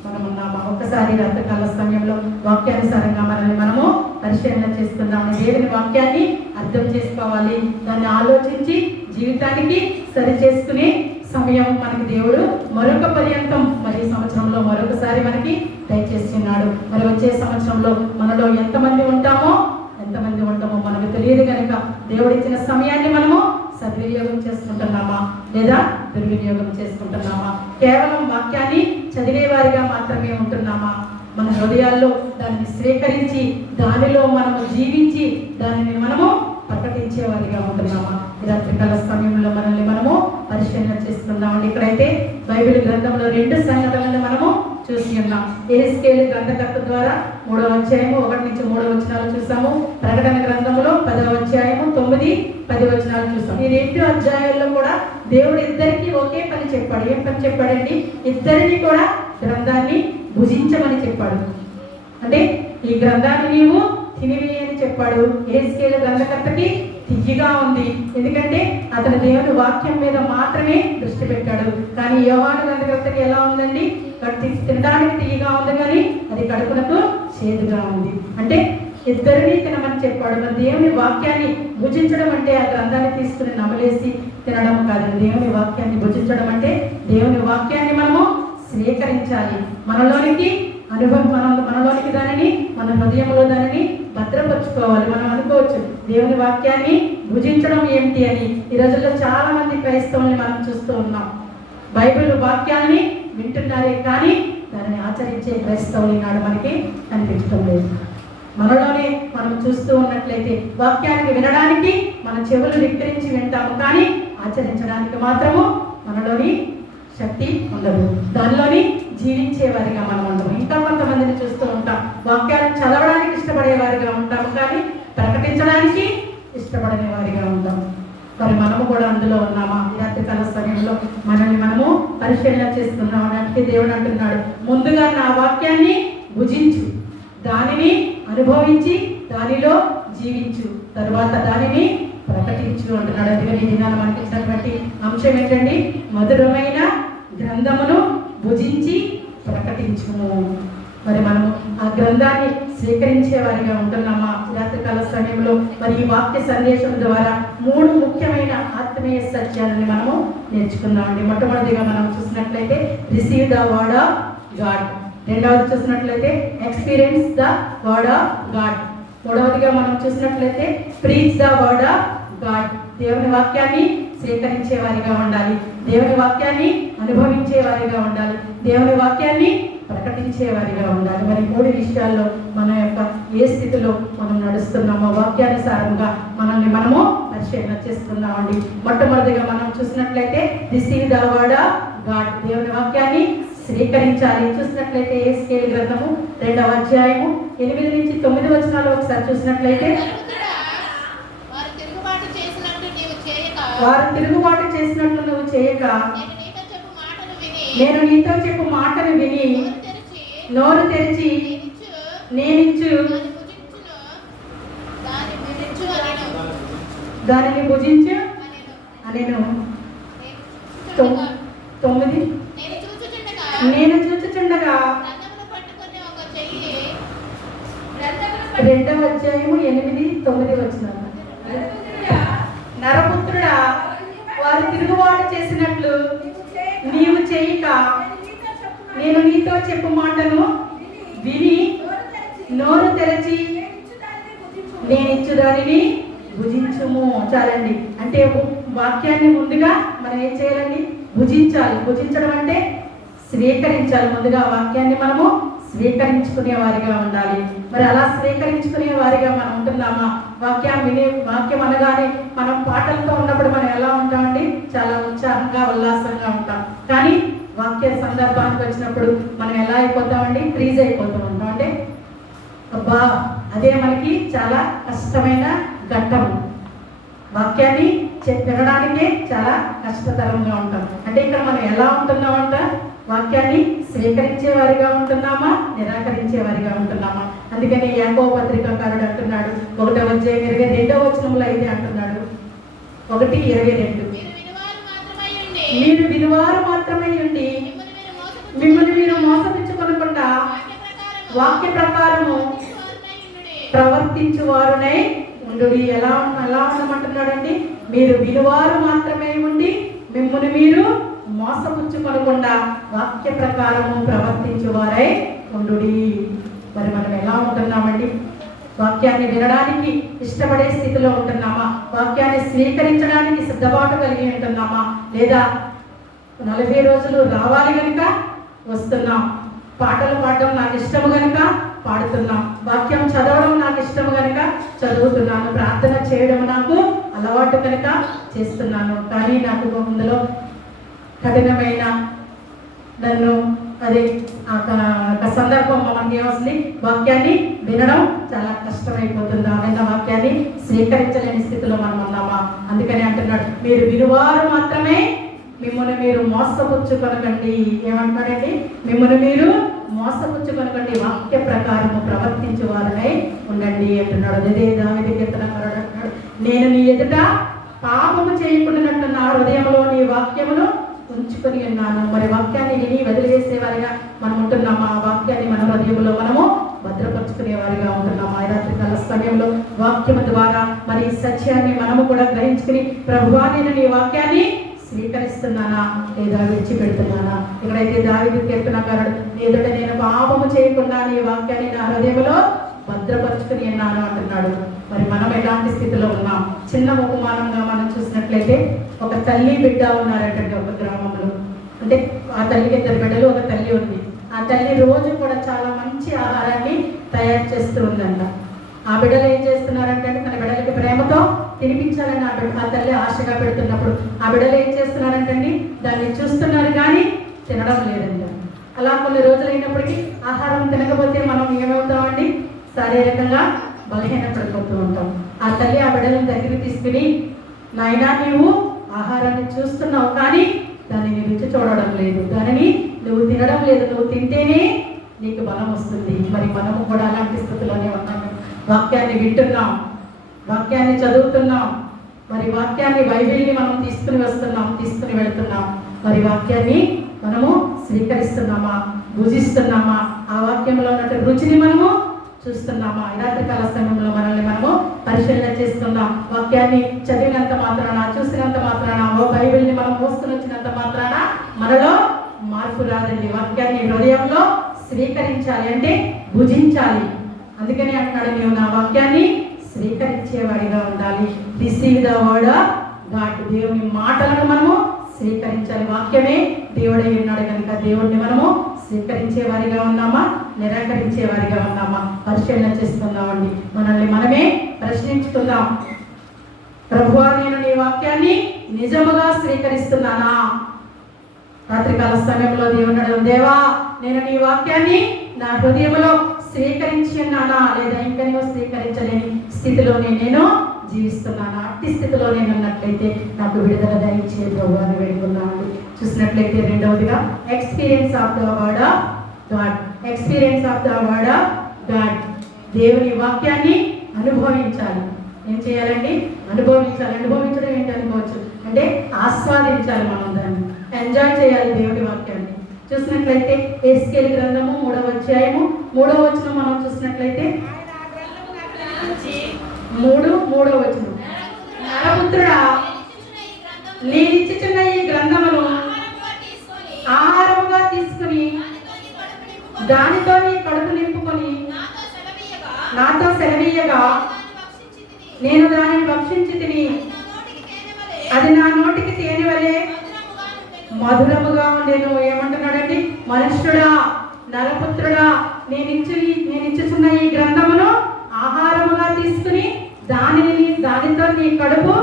మనం ఉన్నామా? ఒక్కసారి రాత్రికాల సమయంలో వాక్యానుసారంగా మనల్ని మనము పరిశీలన చేసుకుందాము. దేవుని వాక్యాన్ని అర్థం చేసుకోవాలి, దాన్ని ఆలోచించి జీవితానికి సరి చేసుకునే సమయం మనకి దేవుడు మరొక పర్యంతం మరి సంవత్సరంలో మరొకసారి మనకి దయచేస్తున్నాడు. మరి వచ్చే సంవత్సరంలో మనలో ఎంతమంది ఉంటామో మనకు తెలియదు కనుక దేవుడిచ్చిన సమయాన్ని మనము సద్వినియోగం చేసుకుంటున్నామా లేదా దుర్వినియోగం చేసుకుంటున్నామా? కేవలం వాక్యాన్ని చదివేవారిగా మాత్రమే ఉంటున్నామా? మన హృదయాల్లో దాన్ని స్వీకరించి దానిలో మనము జీవించి దానిని మనము ప్రకటించేవారిగా ఉంటున్నామా? ఈ రాత్రికాల సమయంలో మనల్ని మనము పరిశీలన చేసుకుందామండి. ఇక్కడైతే బైబిల్ గ్రంథంలో 2 సంఘటనలను మనము చూసి ఉన్నాం. యెహెజ్కేలు గ్రంథకర్త ద్వారా 3వ అధ్యాయము 1 నుంచి 3 వచనాలు చూసాము. ప్రకటన గ్రంథంలో 10వ అధ్యాయము 9, 10 వచనాలు చూసాం. ఈ 2 అధ్యాయాల్లో కూడా దేవుడు ఇద్దరికి ఒకే పని చెప్పాడు. ఏం పని చెప్పాడండి? ఇద్దరిని కూడా గ్రంథాన్ని భుజించమని చెప్పాడు. అంటే ఈ గ్రంథాన్ని నీవు తినివేయని చెప్పాడు. యెహెజ్కేలు గ్రంథకర్తకి తియ్యగా ఉంది, ఎందుకంటే అతను దేవుని వాక్యం మీద మాత్రమే దృష్టి పెట్టాడు. కానీ యోహాను గ్రంథకర్తకి ఎలా ఉందండి? తినడానికి తియ్యగా ఉంది, కానీ అది కడుపునకు చేదుగా ఉంది. అంటే ఇద్దరిని తినమని చెప్పాడు. మరి దేవుని వాక్యాన్ని భుజించడం అంటే ఆ గ్రంథాన్ని తీసుకుని నమలేసి తినడం కాదు. దేవుని వాక్యాన్ని భుజించడం అంటే దేవుని వాక్యాన్ని మనము స్వీకరించాలి. మనలోనికి మనలోనికి దానిని, మన హృదయంలో దానిని భద్రపరుచుకోవాలి. మనం అనుకోవచ్చు దేవుని వాక్యాన్ని భుజించడం ఏమిటి అని. ఈ రోజుల్లో చాలా మంది క్రైస్తవుల్ని మనం చూస్తూ ఉన్నాం. బైబిల్ వాక్యాన్ని వింటున్నారే కానీ దానిని ఆచరించే క్రైస్తవులు ఈనాడు మనకి కనిపించడం లేదు. మనలోనే మనం చూస్తూ ఉన్నట్లయితే వాక్యాన్ని వినడానికి మన చెవులు రిక్కరించి వింటాము, కానీ ఆచరించడానికి మాత్రము మనలోని శక్తి ఉండదు. దానిలోని జీవించేవారిగా మనం ఉండము. ఇంకా కొంతమందిని చూస్తూ ఉంటాం, వాక్యాన్ని చదవడానికి ఇష్టపడేవారిగా ఉంటాము, కానీ ప్రకటించడానికి ఇష్టపడని వారిగా ఉంటాము. మరి మనము కూడా అందులో ఉన్నామా? ఈ రాత్రికాల సమయంలో మనల్ని మనము పరిశీలన చేసుకున్నాం. అంటే దేవుడు అంటున్నాడు, ముందుగా నా వాక్యాన్ని భుజించు, దానిని అనుభవించి దానిలో జీవించు, తరువాత దానిని ప్రకటించు అంటున్నాడు. అందుకని ఈ దినాన్ని మనకి ఇచ్చినటువంటి అంశం ఏంటండి? మధురమైన గ్రంథమును భుజించి ప్రకటించుము. మరి మనము ఆ గ్రంథాన్ని స్వీకరించే వారిగా ఉంటున్నామా? రాత్రికాల సమయంలో మరి ఈ వాక్య సందేశం ద్వారా 3 ముఖ్యమైన ఆత్మీయ సత్యాలని మనము నేర్చుకున్నామండి. మొట్టమొదటిగా మనం చూసినట్లయితే receive the word of God, రెండవది చూసినట్లయితే experience the word of God, మూడవదిగా మనం చూసినట్లయితే preach the word of God. దేవుని వాక్యాన్ని స్వీకరించే వారిగా ఉండాలి, దేవుని వాక్యాన్ని అనుభవించే వారిగా ఉండాలి, దేవుని వాక్యాన్ని ప్రకటించే వారిగా ఉండాలి. మరి 3 విషయాల్లో మన యొక్క ఏ స్థితిలో మనం నడుస్తున్నామో వాక్యానుసారంగా మనల్ని మనము పరిశీలన చేసుకుందామండి. మొట్టమొదటిగా మనం చూసినట్లయితే receive the word of God, దేవుని వాక్యాన్ని స్వీకరించాలి. చూసినట్లయితే ఎహెజ్కేలు గ్రంథము 2వ అధ్యాయము 8 నుంచి 9 వచనాలు ఒకసారి చూసినట్లయితే, వారు తిరుగుబాటు చేసినట్టు నువ్వు చేయక నేను నీతో చెప్పు మాటలు విని నేను నీతో చెప్పు మాటను విని నోరు తెరిచి నేనిచ్చు దానిని భుజించు అనెను. 9 నేను చూచుచుండగా 2వ అధ్యాయము 8, 9 వచనాలు. నరపుత్రుడా, వారు తిరుగుబాటు చేసినట్లు నీవు చేయక నేను నీతో చెప్పు మాటను విని నోరు తెరచి నేనిచ్చు దానిని భుజించుము. చాలండి. అంటే వాక్యాన్ని ముందుగా మనం ఏం చేయాలండి? భుజించాలి. భుజించడం అంటే స్వీకరించాలి. ముందుగా వాక్యాన్ని మనము స్వీకరించుకునే వారిగా ఉండాలి. మరి అలా స్వీకరించుకునే వారిగా మనం ఉంటున్నామా? వాక్యం అనగానే మనం పాటలతో ఉన్నప్పుడు మనం ఎలా ఉంటామండి? చాలా ఉత్సాహంగా ఉల్లాసంగా ఉంటాం. కానీ వాక్య సందర్భానికి వచ్చినప్పుడు మనం ఎలా అయిపోతామండి? ఫ్రీజ్ అయిపోతూ ఉంటాం. అంటే అబ్బా, అదే మనకి చాలా కష్టమైన ఘట్టము. వాక్యాన్ని వినడానికే చాలా కష్టతరంగా ఉంటాం. అంటే ఇక్కడ మనం ఎలా ఉంటున్నామంట? వాక్యాన్ని స్వీకరించే వారిగా ఉంటున్నామా, నిరాకరించే వారిగా ఉంటున్నామా? అందుకని యాకోబు పత్రికాకారుడు అంటున్నాడు 1వ అధ్యాయం 22వ వచనంలో అయితే అంటున్నాడు 1:22, మీరు వినువారు మాత్రమై ఉండి మిమ్మల్ని మీరు మోసపుచ్చుకొనకుండా వాక్య ప్రకారము ప్రవర్తించువారునై ఉండుడి. ఎలా ఉండమంటున్నాడండి? మీరు వినువారు మాత్రమే ఉండి మిమ్మల్ని మీరు మోసపుచ్చుకొనకుండా వాక్య ప్రకారము ప్రవర్తించువారై ఉండుడి. మరి మనం ఎలా ఉంటున్నామండి? వాక్యాన్ని వినడానికి ఇష్టపడే స్థితిలో ఉంటున్నామా? వాక్యాన్ని స్వీకరించడానికి సిద్ధపాటు కలిగి ఉంటున్నామా? లేదా 40 రోజులు రావాలి కనుక వస్తున్నాం, పాటలు పాడడం నాకు ఇష్టము కనుక పాడుతున్నాం, వాక్యం చదవడం నాకు ఇష్టము కనుక చదువుతున్నాను, ప్రార్థన చేయడం నాకు అలవాటు కనుక చేస్తున్నాను. కానీ నాకు అందులో కఠినమైన నన్ను అదే ఆ సందర్భం మనకి ఏమొస్తుంది? వాక్యాన్ని వినడం చాలా కష్టమైపోతుంది. విన్న వాక్యాన్ని స్వీకరించలేని స్థితిలో మనం ఉన్నామా? అందుకని అంటున్నాడు, మీరు వినువారు మాత్రమే మిమ్మల్ని మీరు మోసపుచ్చుకొనకండి. ఏమంటాడండి? మిమ్మల్ని మీరు మోసపుచ్చుకొనకండి, వాక్య ప్రకారము ప్రవర్తించేవారునై ఉండండి అంటున్నాడు. అదే దావీదు కీర్తనకారుడు అంటున్నాడు, నేను నీ ఎదుట పాపము చేయకుండానట్టు నా హృదయంలో నీ వాక్యమును ఉంచుకొని ఉన్నాను. మరి వాక్యాన్ని విని వదిలివేసేవారిగా మనం ఉంటున్నామా? వాక్యాన్ని మన హృదయంలో మనము భద్రపరుచుకునే వారిగా ఉంటున్నామా? ఈ రాత్రికాల సమయంలో వాక్యము ద్వారా మరి సత్యాన్ని మనము కూడా గ్రహించుకుని, ప్రభువా నేను నీ వాక్యాన్ని స్వీకరిస్తున్నానా లేదా విడిచిపెడుతున్నానా? ఇక్కడైతే దావీదు కీర్తనకారుడు, నీ ఎదుట నేను పాపము చేయకుండా నీ వాక్యాన్ని నా హృదయంలో భద్రపరుచుకుని ఉన్నాను అంటున్నాడు. మరి మనం ఎలాంటి స్థితిలో ఉన్నాం? చిన్న ఉపమానంగా మనం చూసినట్లయితే ఒక తల్లి బిడ్డ ఉన్నారంటే ఒక గ్రామంలో. అంటే ఆ తల్లికి 2 బిడ్డలు, ఒక తల్లి ఉంది. ఆ తల్లి రోజు కూడా చాలా మంచి ఆహారాన్ని తయారు చేస్తూ ఉందంట. ఆ బిడ్డలు ఏం చేస్తున్నారంటే తన బిడ్డలకి ప్రేమతో తినిపించాలని ఆ తల్లి ఆశగా పెడుతున్నప్పుడు ఆ బిడ్డలు ఏం చేస్తున్నారంటే దాన్ని చూస్తున్నారు కానీ తినడం లేదండి. అలా కొన్ని రోజులు అయినప్పటికీ ఆహారం తినకపోతే మనం ఏమవుతామండి? శారీరకంగా బలహీనపడిపోతూ ఉంటాం. ఆ తల్లి ఆ బిడ్డలను దగ్గరికి తీసుకుని, నాయనా నీవు ఆహారాన్ని చూస్తున్నావు కానీ దానిని రుచి చూడడం లేదు, దానిని నువ్వు తినడం లేదు, నువ్వు తింటేనే నీకు బలం వస్తుంది. మరి మనము కూడా అలాంటి స్థితిలోనే ఉన్నాము. వాక్యాన్ని వింటున్నాం, వాక్యాన్ని చదువుతున్నాం, మరి వాక్యాన్ని బైబిల్ని మనం తీసుకుని వస్తున్నాం, తీసుకుని వెళుతున్నాం. మరి వాక్యాన్ని మనము స్వీకరిస్తున్నామా, భుజిస్తున్నామా? ఆ వాక్యంలో ఉన్నట్టు రుచిని మనము చూస్తున్నామా? రాత్రికాల సమయంలో మనల్ని మనము పరిశీలన చేస్తున్నాం. వాక్యాన్ని చదివినంత మాత్రాన, చూసినంత మాత్రాన, ఓ బైబిల్ని మనం మోసుకుని వచ్చినంత మాత్రాన మనలో మార్పు రాదండి. వాక్యాన్ని హృదయంలో స్వీకరించాలి, అంటే భుజించాలి. అందుకని అంటున్నాడు, నీవు నా వాక్యాన్ని స్వీకరించేవాడిగా ఉండాలి. Receive the word of God, దేవుని మాటలను మనము స్వీకరించాలి. వాక్యమే దేవుడై ఉన్నాడు కనుక దేవుడిని మనము స్వీకరించే వారిగా ఉన్నామా, నిరాకరించే వారిగా ఉన్నామా? పరిశీలన చేస్తున్నామండి. మనల్ని మనమే ప్రశ్నించుకుందాం. ప్రభువా, నేను నీ వాక్యాన్ని నిజముగా స్వీకరిస్తున్నానా? రాత్రికాల సమయంలో దేవుని అడుగు, దేవా, నేను నీ వాక్యాన్ని నా హృదయంలో స్వీకరించి ఉన్నానా, లేదా ఇంకా నేను స్వీకరించలేని స్థితిలోనే నేను జీవిస్తున్నానా? అట్టి స్థితిలో నేను ఉన్నట్లయితే నాకు విడుదల దయచే ప్రభువా అని వేడుకున్నాను. చూసినట్లయితే రెండవదిగా experience of the word of God. Experience of the word of God. దేవుని వాక్యాన్ని అనుభవించాలి. ఏం చేయాలండి? అనుభవించాలి. అనుభవించడం ఏంటి? అనుకోవచ్చు అంటే ఆస్వాదించాలి. మనం దాన్ని ఎంజాయ్ చేయాలి దేవుని వాక్యాన్ని. చూసినట్లయితే ఎస్కేల్ గ్రంథము 3వ అధ్యాయము 3వ వచనం మనం చూసినట్లయితే 3వ వచనం, నరపుత్రుడా, నేనిచ్చుచున్న ఈ గ్రంథమును ఆహారముగా తీసుకుని దానితో నీ కడుపు నింపుకొని నాతో సెలవీయగా నేను దానిని భక్షించి తిని అది నా నోటికి తేనె వలె మధురముగా ఉండేను. ఏమంటున్నాడండి? మనుష్యుడా, నరపుత్రుడా, నేనిచ్చుచున్న ఈ గ్రంథమును ఆహారముగా తీసుకుని దానితో నీ కడుపు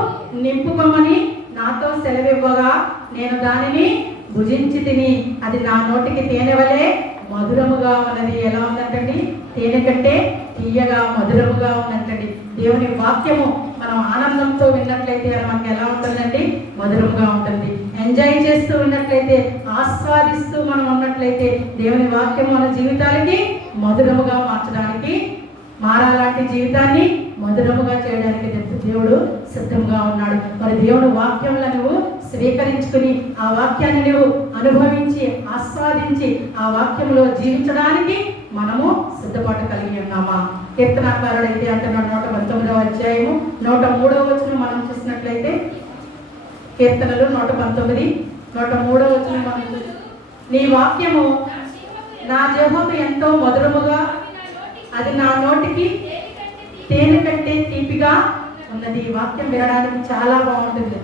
నింపుకోమని నాతో సెలవివ్వగా నేను దానిని భుజించి తిని అది నా నోటికి తేనె వలె మధురముగా ఉన్నది. ఎలా ఉందంటండి? తేనె కంటే తీయగా మధురముగా ఉందంటండి. దేవుని వాక్యము మనం ఆనందంతో విన్నట్లయితే మనకి ఎలా ఉంటుందండి? మధురముగా ఉంటుంది. ఎంజాయ్ చేస్తూ ఉన్నట్లయితే, ఆస్వాదిస్తూ మనం ఉన్నట్లయితే దేవుని వాక్యం మన జీవితానికి మధురముగా మార్చడానికి, మారాలాంటి జీవితాన్ని మధురముగా చేయడానికి దేవుడు సిద్ధంగా ఉన్నాడు. మరి దేవుడు వాక్యంలో నువ్వు స్వీకరించుకుని ఆ వాక్యాన్ని నువ్వు అనుభవించి ఆస్వాదించి ఆ వాక్యంలో జీవించడానికి మనము సిద్ధపాటు కలిగి ఉన్నామా? కీర్తనాకారుడైతే అంటున్నాడు 119వ అధ్యాయము 103వ వచనం మనం చూసినట్లయితే, కీర్తనలు 119 103వ వచనం మనం నీ వాక్యము నా జీవము ఎంతో మధురముగా, అది నా నోటికి తేనె కంటే తీపిగా ఉన్నది. ఈ వాక్యం వినడానికి చాలా బాగుంటుంది,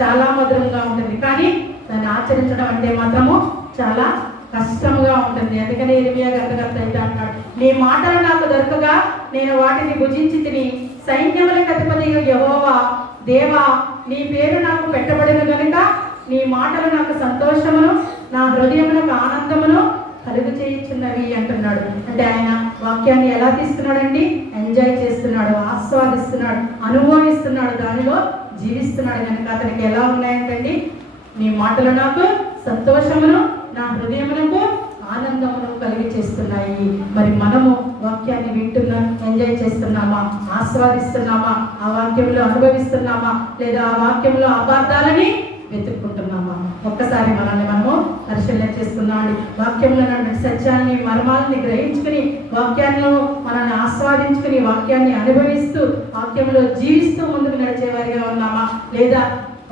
చాలా మధురంగా ఉంటుంది. కానీ దాన్ని ఆచరించడం అంటే మాత్రము చాలా కష్టంగా ఉంటుంది. అందుకని ఇర్మియా గ్రంథకర్త అయితే అన్నాడు, నీ మాటలు నాకు దొరకగా నేను వాటిని భుజించి తిని సైన్యములకు అధిపతి యెహోవా దేవా, నీ పేరు నాకు పెట్టబడిన గనుక నీ మాటలు నాకు సంతోషమును, నా హృదయమునకు ఆనందమును కలుగు చేయించున్నవి అంటున్నాడు. అంటే ఆయన వాక్యాన్ని ఎలా తీసుకున్నాడండి? ఎంజాయ్ చేస్తున్నాడు, ఆస్వాదిస్తున్నాడు, అనుభవిస్తున్నాడు, దానిలో జీవిస్తున్నాడు కనుక అతనికి ఎలా ఉన్నాయంటండి? నీ మాటలు నాకు సంతోషమును, నా హృదయమునకు ఆనందమును కలిగి చేస్తున్నాయి. మరి మనము వాక్యాన్ని వింటున్నా, ఎంజాయ్ చేస్తున్నామా? ఆస్వాదిస్తున్నామా? ఆ వాక్యంలో అనుభవిస్తున్నామా? లేదా ఆ వాక్యంలో అపార్థాలని వెతుక్కుంటున్నామా? ఒక్కసారి మనల్ని మనము పరిశీలన చేసుకున్నామండి. వాక్యంలో ఉన్న సత్యాన్ని, మర్మాలని గ్రహించుకుని వాక్యాన్ని మనల్ని ఆస్వాదించుకుని వాక్యాన్ని అనుభవిస్తూ వాక్యంలో జీవిస్తూ ముందుకు నడిచేవారిగా ఉన్నామా? లేదా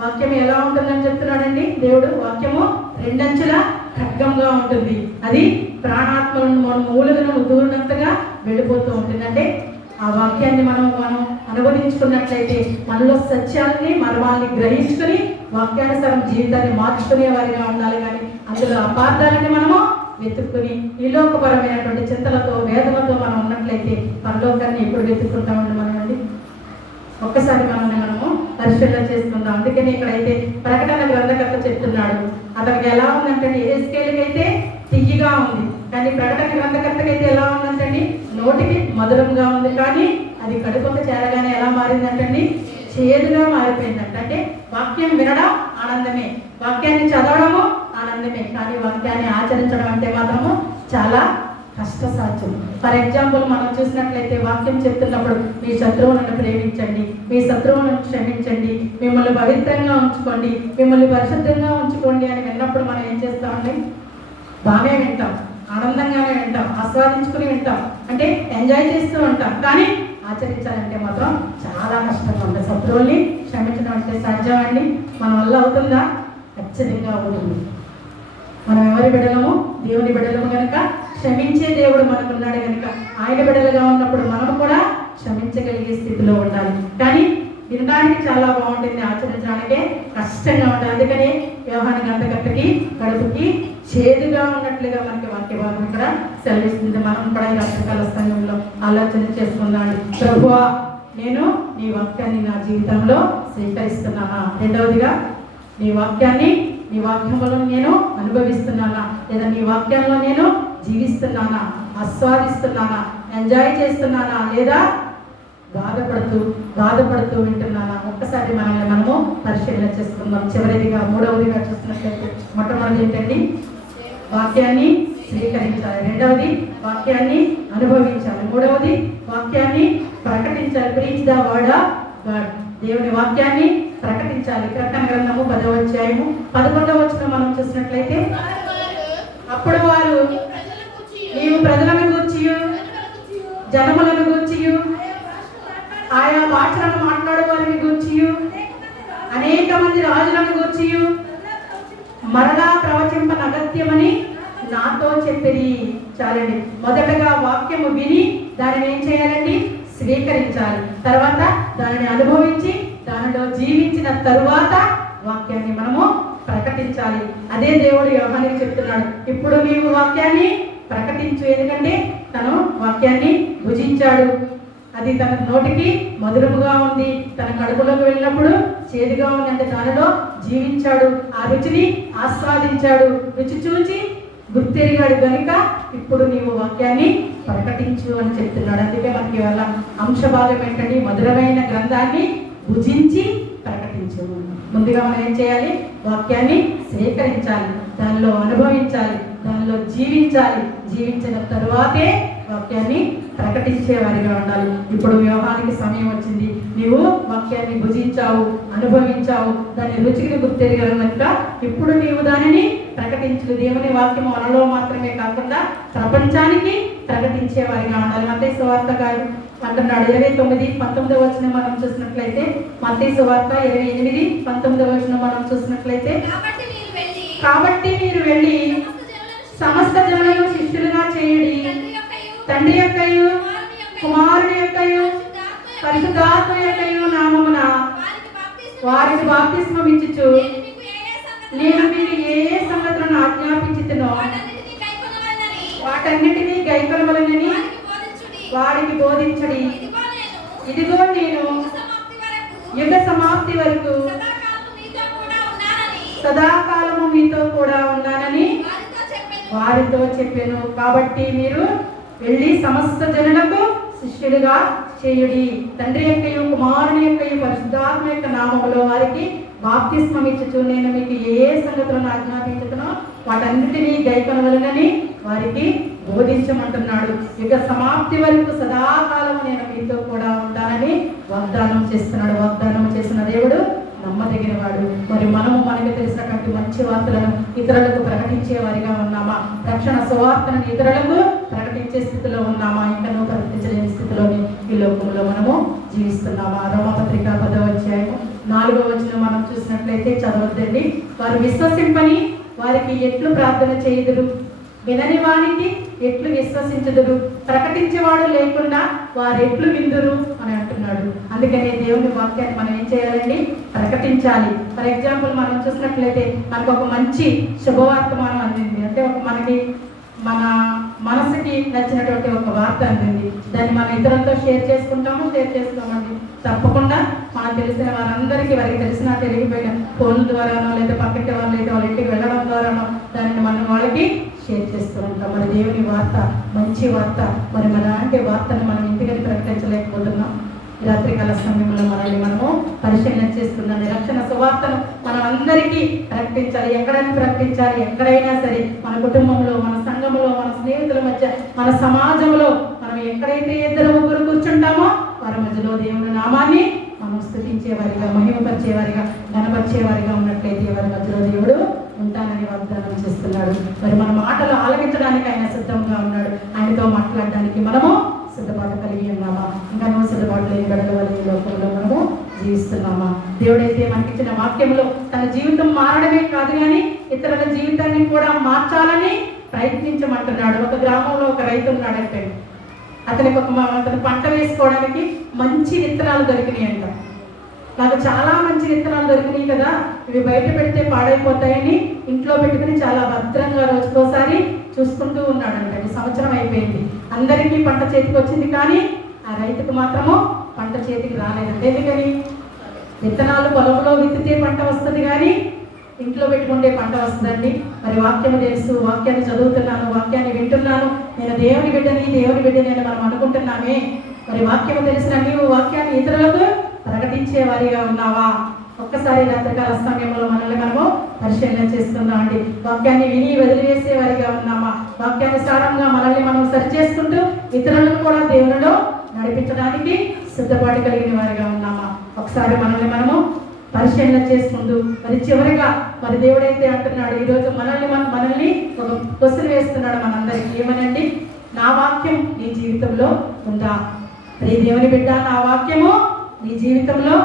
వాక్యం ఎలా ఉంటుందని చెప్తున్నాడండి దేవుడు? వాక్యము రెండంచుల ఖడ్గంగా ఉంటుంది. అది ప్రాణాత్మలను మన మూలుగులను దూరినంతగా వెళ్ళిపోతూ ఉంటుంది. అంటే ఆ వాక్యాన్ని మనం అనువదించుకున్నట్లయితే మనలో సత్యాన్ని, మర్మాల్ని గ్రహించుకుని వాక్యానుసారం జీవితాన్ని మార్చుకునే వారిగా ఉండాలి. కానీ అందులో అపార్థాలని మనము వెతుక్కుని ఈ లోకపరమైనటువంటి చింతలతో, వేదనతో మనం ఉన్నట్లయితే పరలోకాన్ని ఎప్పుడు వెతుక్కుంటామండి మనమండి? ఒక్కసారి మనల్ని మనము పరిశీలన చేసుకుందాం. అందుకని ఇక్కడైతే ప్రకటన గ్రంథకర్త చెప్తున్నాడు, అతనికి ఎలా ఉందంటే ఎహెజ్కేలుకి అయితే తియ్యగా ఉంది, కానీ ప్రకటన గ్రంథకర్తకి అయితే ఎలా ఉందంటండి? నోటికి మధురంగా ఉంది, కానీ అది కడుపుకు చేరగానే ఎలా మారిందంటండి? చేదుగా మారిపోయిందంట. అంటే వాక్యం వినడం ఆనందమే, వాక్యాన్ని చదవడము ఆనందమే, కానీ వాక్యాన్ని ఆచరించడం అంటే మాత్రము చాలా కష్టసాధ్యం. ఫర్ ఎగ్జాంపుల్ మనం చూసినట్లయితే వాక్యం చెప్తున్నప్పుడు మీ శత్రువులను ప్రేమించండి, మీ శత్రువులను క్షమించండి, మిమ్మల్ని పవిత్రంగా ఉంచుకోండి, మిమ్మల్ని పరిశుద్ధంగా ఉంచుకోండి అని విన్నప్పుడు మనం ఏం చేస్తామండి? బాగానే వింటాం, ఆనందంగానే వింటాం, ఆస్వాదించుకుని వింటాం, అంటే ఎంజాయ్ చేస్తూ ఉంటాం. కానీ ఆచరించాలంటే మాత్రం చాలా కష్టంగా ఉంటుంది. శత్రువుల్ని క్షమించడం అంటే సాధ్యం అండి? మన వల్ల అవుతుందా? ఖచ్చితంగా అవుతుంది. మనం ఎవరి బిడ్డలము? దేవుని బిడ్డలము కనుక క్షమించే దేవుడు మనకున్నాడు కనుక ఆయన బిడ్డలుగా ఉన్నప్పుడు మనం కూడా క్షమించగలిగే స్థితిలో ఉండాలి. కానీ వినడానికి చాలా బాగుంటుంది, ఆచరించడానికే కష్టంగా ఉంటుంది. అందుకని యోహాను గ్రంథకర్తకి కడుపుకి చేదుగా ఉన్నట్లుగా మనకి వాక్య భాగం ఇక్కడ సెలవిస్తుంది. మనం కూడా ఈ రకరకాల సంఘంలో ఆలోచన చేసుకుందాం. ప్రభువా, నేను నీ వాక్యాన్ని నా జీవితంలో స్వీకరిస్తున్నానా? రెండవదిగా నీ వాక్యంలో నేను అనుభవిస్తున్నానా? లేదా నీ వాక్యంలో నేను జీవిస్తున్నానా? ఆస్వాదిస్తున్నానా? ఎంజాయ్ చేస్తున్నానా? లేదా బాధపడుతూ వింటున్నానా? ఒక్కసారి మనల్ని మనము పరిశీలన చేసుకుందాం. చివరిదిగా మూడవదిగా చూస్తున్నట్లయితే మొట్టమొదటి ఏంటండి? వాక్యాన్ని స్వీకరించాలి. రెండవది వాక్యాన్ని అనుభవించాలి. మూడవది వాక్యాన్ని ప్రకటించాలి. Preach the word of God. దేవుని వాక్యాన్ని ప్రకటించాలి. ప్రకటన గ్రంథము 10వ అధ్యాయము 11వ వచనం మనం చూసినట్లయితే, అప్పుడు వారు నీవు ప్రజలను గూర్చియు జనములను గూర్చియు ఆయా భాషలను మాట్లాడే వారిని గూర్చియు అనేక మంది రాజులను గూర్చియు మరలా ప్రవచింపనగత్యమని నాతో చెప్పిరి. చాలండి. మొదటగా వాక్యము విని దానిని ఏం చేయాలండి? స్వీకరించాలి. తర్వాత దానిని అనుభవించి దానిలో జీవించిన తరువాత వాక్యాన్ని మనము ప్రకటించాలి. అదే దేవుడు యోహానికి చెప్తున్నాడు, ఇప్పుడు నీవు వాక్యాన్ని ప్రకటించు. ఎందుకంటే తను వాక్యాన్ని భుజించాడు. అది తన నోటికి మధురముగా ఉంది, తన కడుపులోకి వెళ్ళినప్పుడు చేదుగా ఉంది. అంటే దానిలో జీవించాడు, ఆ రుచిని ఆస్వాదించాడు. రుచి చూచి గుర్తెరిగాడు కనుక ఇప్పుడు నీవు వాక్యాన్ని ప్రకటించు అని చెప్తున్నాడు. అందుకే మనకి వాళ్ళ అంశభాగం ఏంటంటే మధురమైన గ్రంథాన్ని భుజించి ప్రకటించు. ముందుగా మనం ఏం చేయాలి? వాక్యాన్ని స్వీకరించాలి, దానిలో అనుభవించాలి, దానిలో జీవించాలి. జీవించిన తరువాతే వాక్యాన్ని ప్రకటించే వారిగా ఉండాలి. ఇప్పుడు వ్యవహారానికి సమయం వచ్చింది. నీవు వాక్యాన్ని భుజించావు, అనుభవించావు, దాని రుచిని గుర్తెరిగావు కనుక ఇప్పుడు నీవు దానిని ప్రకటించు. దేవుని వాక్యం మనలో మాత్రమే కాకుండా ప్రపంచానికి ప్రకటించే వారిగా ఉండాలి. మత్తయి సువార్త అంటున్నాడు 29:19 వచనం మనం చూసినట్లయితే, మత్తయి సువార్త 28:19 వచనం మనం చూసినట్లయితే, కాబట్టి మీరు వెళ్ళి సమస్త జనులను శిష్యులుగా చేయుడి, తండ్రి యొక్కయు కుమారుని యొక్కయు పరిశుద్ధాత్మ యొక్కయు నామమున వారికి బాప్తిస్మం ఇచ్చుచు నేను మీకు ఏ ఏ సంగతులను ఆజ్ఞాపించుతునో వాటన్నిటినీ గైకొనవలెనని వారికి బోధించుడి. ఇదిగో నేను యుగ సమాప్తి వరకు సదాకాలము మీతో కూడా ఉన్నానని వారితో చెప్పాను. కాబట్టి మీరు వెళ్ళి సమస్త జనులకు శిష్యులుగా చేయుడి, తండ్రి యొక్కయు కుమారుని యొక్కయు పరిశుద్ధాత్మ యొక్క నామములో వారికి బాప్తిస్మం ఇచ్చుచు నేను మీకు ఏ సంగతులను ఆజ్ఞాపించుతునో వాటన్నిటినీ గైకొనవలెనని వారికి బోధించమంటున్నాడు. యుగ సమాప్తి వరకు సదాకాలం నేను మీతో కూడా ఉంటానని వాగ్దానం చేస్తున్నాడు. వాగ్దానం చేసిన దేవుడు నమ్మదగిన వాడు. మరి మనము మనకు తెలిసినటువంటి మంచి వార్తలను ఇతరులకు ప్రకటించే వారిగా ఉన్నామా? రక్షణ సువార్తను ఇతరులకు ప్రకటించే స్థితిలో ఉన్నామా? ఇంకనూ ప్రకటించలేని స్థితిలోని ఈ లోకంలో మనము జీవిస్తున్నామా? రోమపత్రిక 10వ అధ్యాయము 4వ వచనం మనం చూసినట్లయితే చదవద్దండి. వారు విశ్వసింపని వారికి ఎట్లు ప్రార్థన చేయుదురు, వినని వారికి ఎట్లు విశ్వసించుదురు, ప్రకటించేవాడు లేకుండా వారు ఎట్లు విందురు అని అంటున్నాడు. అందుకని దేవుని వాక్యాన్ని మనం ఏం చేయాలండి? ప్రకటించాలి. ఫర్ ఎగ్జాంపుల్ మనం చూసినట్లయితే మనకు ఒక మంచి శుభవార్తమానం అందింది. అంటే మనకి మన మనసుకి నచ్చినటువంటి ఒక వార్త అందింది. దాన్ని మనం ఇతరులతో షేర్ చేసుకోమండి. తప్పకుండా మనకు తెలిసిన వారికి తెలిసిన తెలియకపోయిన ఫోన్ ద్వారానో లేదా పక్కటి వాళ్ళు లేదా వాళ్ళ ఇంటికి వెళ్ళడం ద్వారానో దానిని మనం వాళ్ళకి షేర్ చేస్తూ ఉంటాం. మరి దేవుని వార్త మంచి వార్త, మరి అలాంటి వార్తను మనం ఇంటికి ప్రకటించలేకపోతున్నాం. రాత్రికాల సమయంలో మనల్ని మనము పరిశీలన చేస్తున్నాం. రక్షణ సువార్తను మనం అందరికీ ప్రకటించాలి. ఎక్కడైనా ప్రకటించాలి. ఎక్కడైనా సరే మన కుటుంబంలో, మన సంఘంలో, మన స్నేహితుల మధ్య, మన సమాజంలో మనం ఎక్కడైతే ఇద్దరు ముగ్గురు కూర్చుంటామో వారి మధ్యలో దేవుని నామాన్ని మనం స్తుతించేవారిగా, మహిమపరిచేవారిగా, ఘనపరిచేవారిగా ఉన్నట్లయితే వారి మధ్యలో దేవుడు ఉంటానని వాగ్దానం చేస్తున్నాడు. మరి మన మాటలు ఆలకించడానికి ఆయన సిద్ధంగా ఉన్నాడు. ఆయనతో మాట్లాడడానికి మనము సిద్ధపాటు కలిగి ఉన్నామా? ఇంకా సిద్ధపాటు లేని గడవలే లోకంలో మనము జీవిస్తున్నామా? దేవుడైతే మనకిచ్చిన వాక్యంలో తన జీవితం మారడమే కాదు కానీ ఇతరుల జీవితాన్ని కూడా మార్చాలని ప్రయత్నించమంటున్నాడు. ఒక గ్రామంలో ఒక రైతు ఉన్నాడంటే అతనికి అతను పంట వేసుకోవడానికి మంచి విత్తనాలు దొరికినాయి అంట. నాకు చాలా మంచి విత్తనాలు దొరికినాయి కదా, ఇవి బయట పెడితే పాడైపోతాయని ఇంట్లో పెట్టుకుని చాలా భద్రంగా రోజుకోసారి చూసుకుంటూ ఉన్నాడంట. ఈ సంవత్సరం అయిపోయింది, అందరికీ పంట చేతికి వచ్చింది, కానీ ఆ రైతుకు మాత్రము పంట చేతికి రాలేదంటే ఎందుకని? విత్తనాలు పొలంలో విత్తితే పంట వస్తుంది కానీ ఇంట్లో పెట్టుకుంటే పంట వస్తుందండి. మరి వాక్యం తెలుసు, వాక్యాన్ని చదువుతున్నాను, వాక్యాన్ని వింటున్నాను, నేను దేవుని బిడ్డని అని మనం అనుకుంటున్నామే. మరి వాక్యం తెలిసిన నీవు వాక్యాన్ని ఇతరులకు ప్రకటించే వారిగా ఉన్నావా? ఒక్కసారి రాత్రికాల సమయంలో మనల్ని మనము పరిశీలన చేసుకుందాం అండి. వాక్యాన్ని విని వదిలివేసే వారిగా ఉన్నామా? వాక్యానుసారంగా మనల్ని మనం సరి చేసుకుంటూ ఇతరులను కూడా దేవునిలో నడిపించడానికి సిద్ధపాటు కలిగిన వారిగా ఉన్నామా? ఒకసారి మనల్ని మనము పరిశీలన చేసుకుంటూ మరి చివరిగా మరి దేవుడైతే అంటున్నాడు, ఈరోజు మనల్ని ఒక క్వశ్చన్ వేస్తున్నాడు మనందరికీ. ఏమనండి? నా వాక్యం నీ జీవితంలో ఉందా? ప్రియ దేవుని బిడ్డ, నా వాక్యము నీ జీవితంలో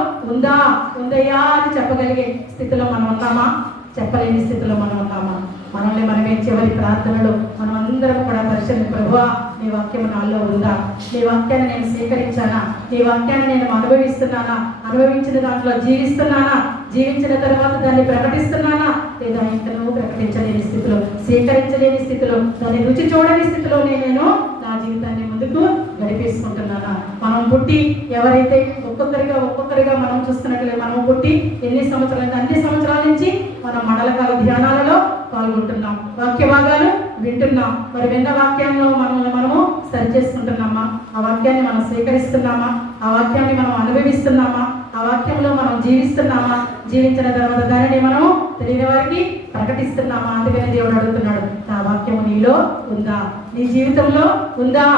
ఉందయ్యా అని చెప్పగలిగే స్థితిలో మనం ఉన్నామా? చెప్పలేని స్థితిలో మనం ఉన్నామా? మనల్ని మనమే చివరి ప్రార్థనలో మనం అందరం కూడా పరిశీలన, ప్రభువా నీ వాక్యం నాలో ఉందా? నీ వాక్యాన్ని నేను స్వీకరించానా? నీ వాక్యాన్ని నేను అనుభవిస్తున్నానా? అనుభవించిన దాంట్లో జీవిస్తున్నానా? జీవించిన తర్వాత దాన్ని ప్రకటిస్తున్నానా? లేదా ఇంకా నువ్వు ప్రకటించలేని స్థితిలో, స్వీకరించలేని స్థితిలో, దాన్ని రుచి చూడని స్థితిలో నేను నా జీవితాన్ని ముందుకు గడిపేసుకుంటున్నానా? మనం పుట్టి ఎవరైతే ఒక్కొక్కరిగా మనం చూస్తున్నట్లే, మనం పుట్టి ఎన్ని సంవత్సరాలు, అన్ని సంవత్సరాల నుంచి మనం మండలకాల ధ్యానాలలో పాల్గొంటున్నాం, వాక్య భాగాలు వింటున్నాం. మరి విన్న వాక్యంలో మనము సరి చేసుకుంటున్నామా? ఆ వాక్యాన్ని మనం స్వీకరిస్తున్నామా? ఆ వాక్యాన్ని మనం అనుభవిస్తున్నామా? ఆ వాక్యంలో మనం జీవిస్తున్నామా? జీవించిన తర్వాత దానిని మనము తెలియని వారికి ప్రకటిస్తున్నామా? అందుకని దేవుడు అడుగుతున్నాడు, నా వాక్యము నీలో ఉందా? నీ జీవితంలో ఉందా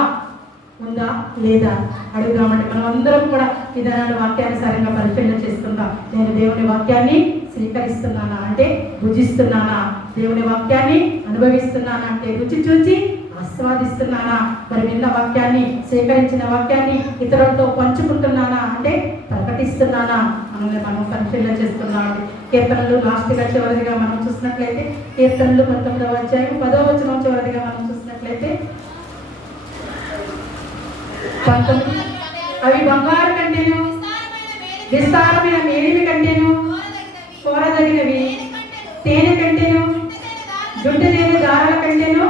లేదా అడుగుదామంటే మనం అందరం కూడా విధానాన్ని వాక్యానుసారంగా పరిశీలన చేసుకుందాం. నేను దేవుని వాక్యాన్ని స్వీకరిస్తున్నానా అంటే భుజిస్తున్నానా? దేవుని వాక్యాన్ని అనుభవిస్తున్నానా అంటే రుచి చూచి ఆస్వాదిస్తున్నానా? మరి విన్న వాక్యాన్ని, స్వీకరించిన వాక్యాన్ని ఇతరులతో పంచుకుంటున్నానా అంటే ప్రకటిస్తున్నానా? మనల్ని మనం పరిశీలన చేస్తున్నామండి. కీర్తనలు లాస్ట్గా చివరిగా మనం చూసినట్లయితే కీర్తనలు 19వ అధ్యాయం 10వ వచనం చివరిగా మనం చూసినట్లయితే 19, అవి బంగారు కంటేను, విస్తారమైన మేలిమి కంటేను, కోరదగినవి, తేనె కంటేను, జుట్టు తేనె దారాల కంటేను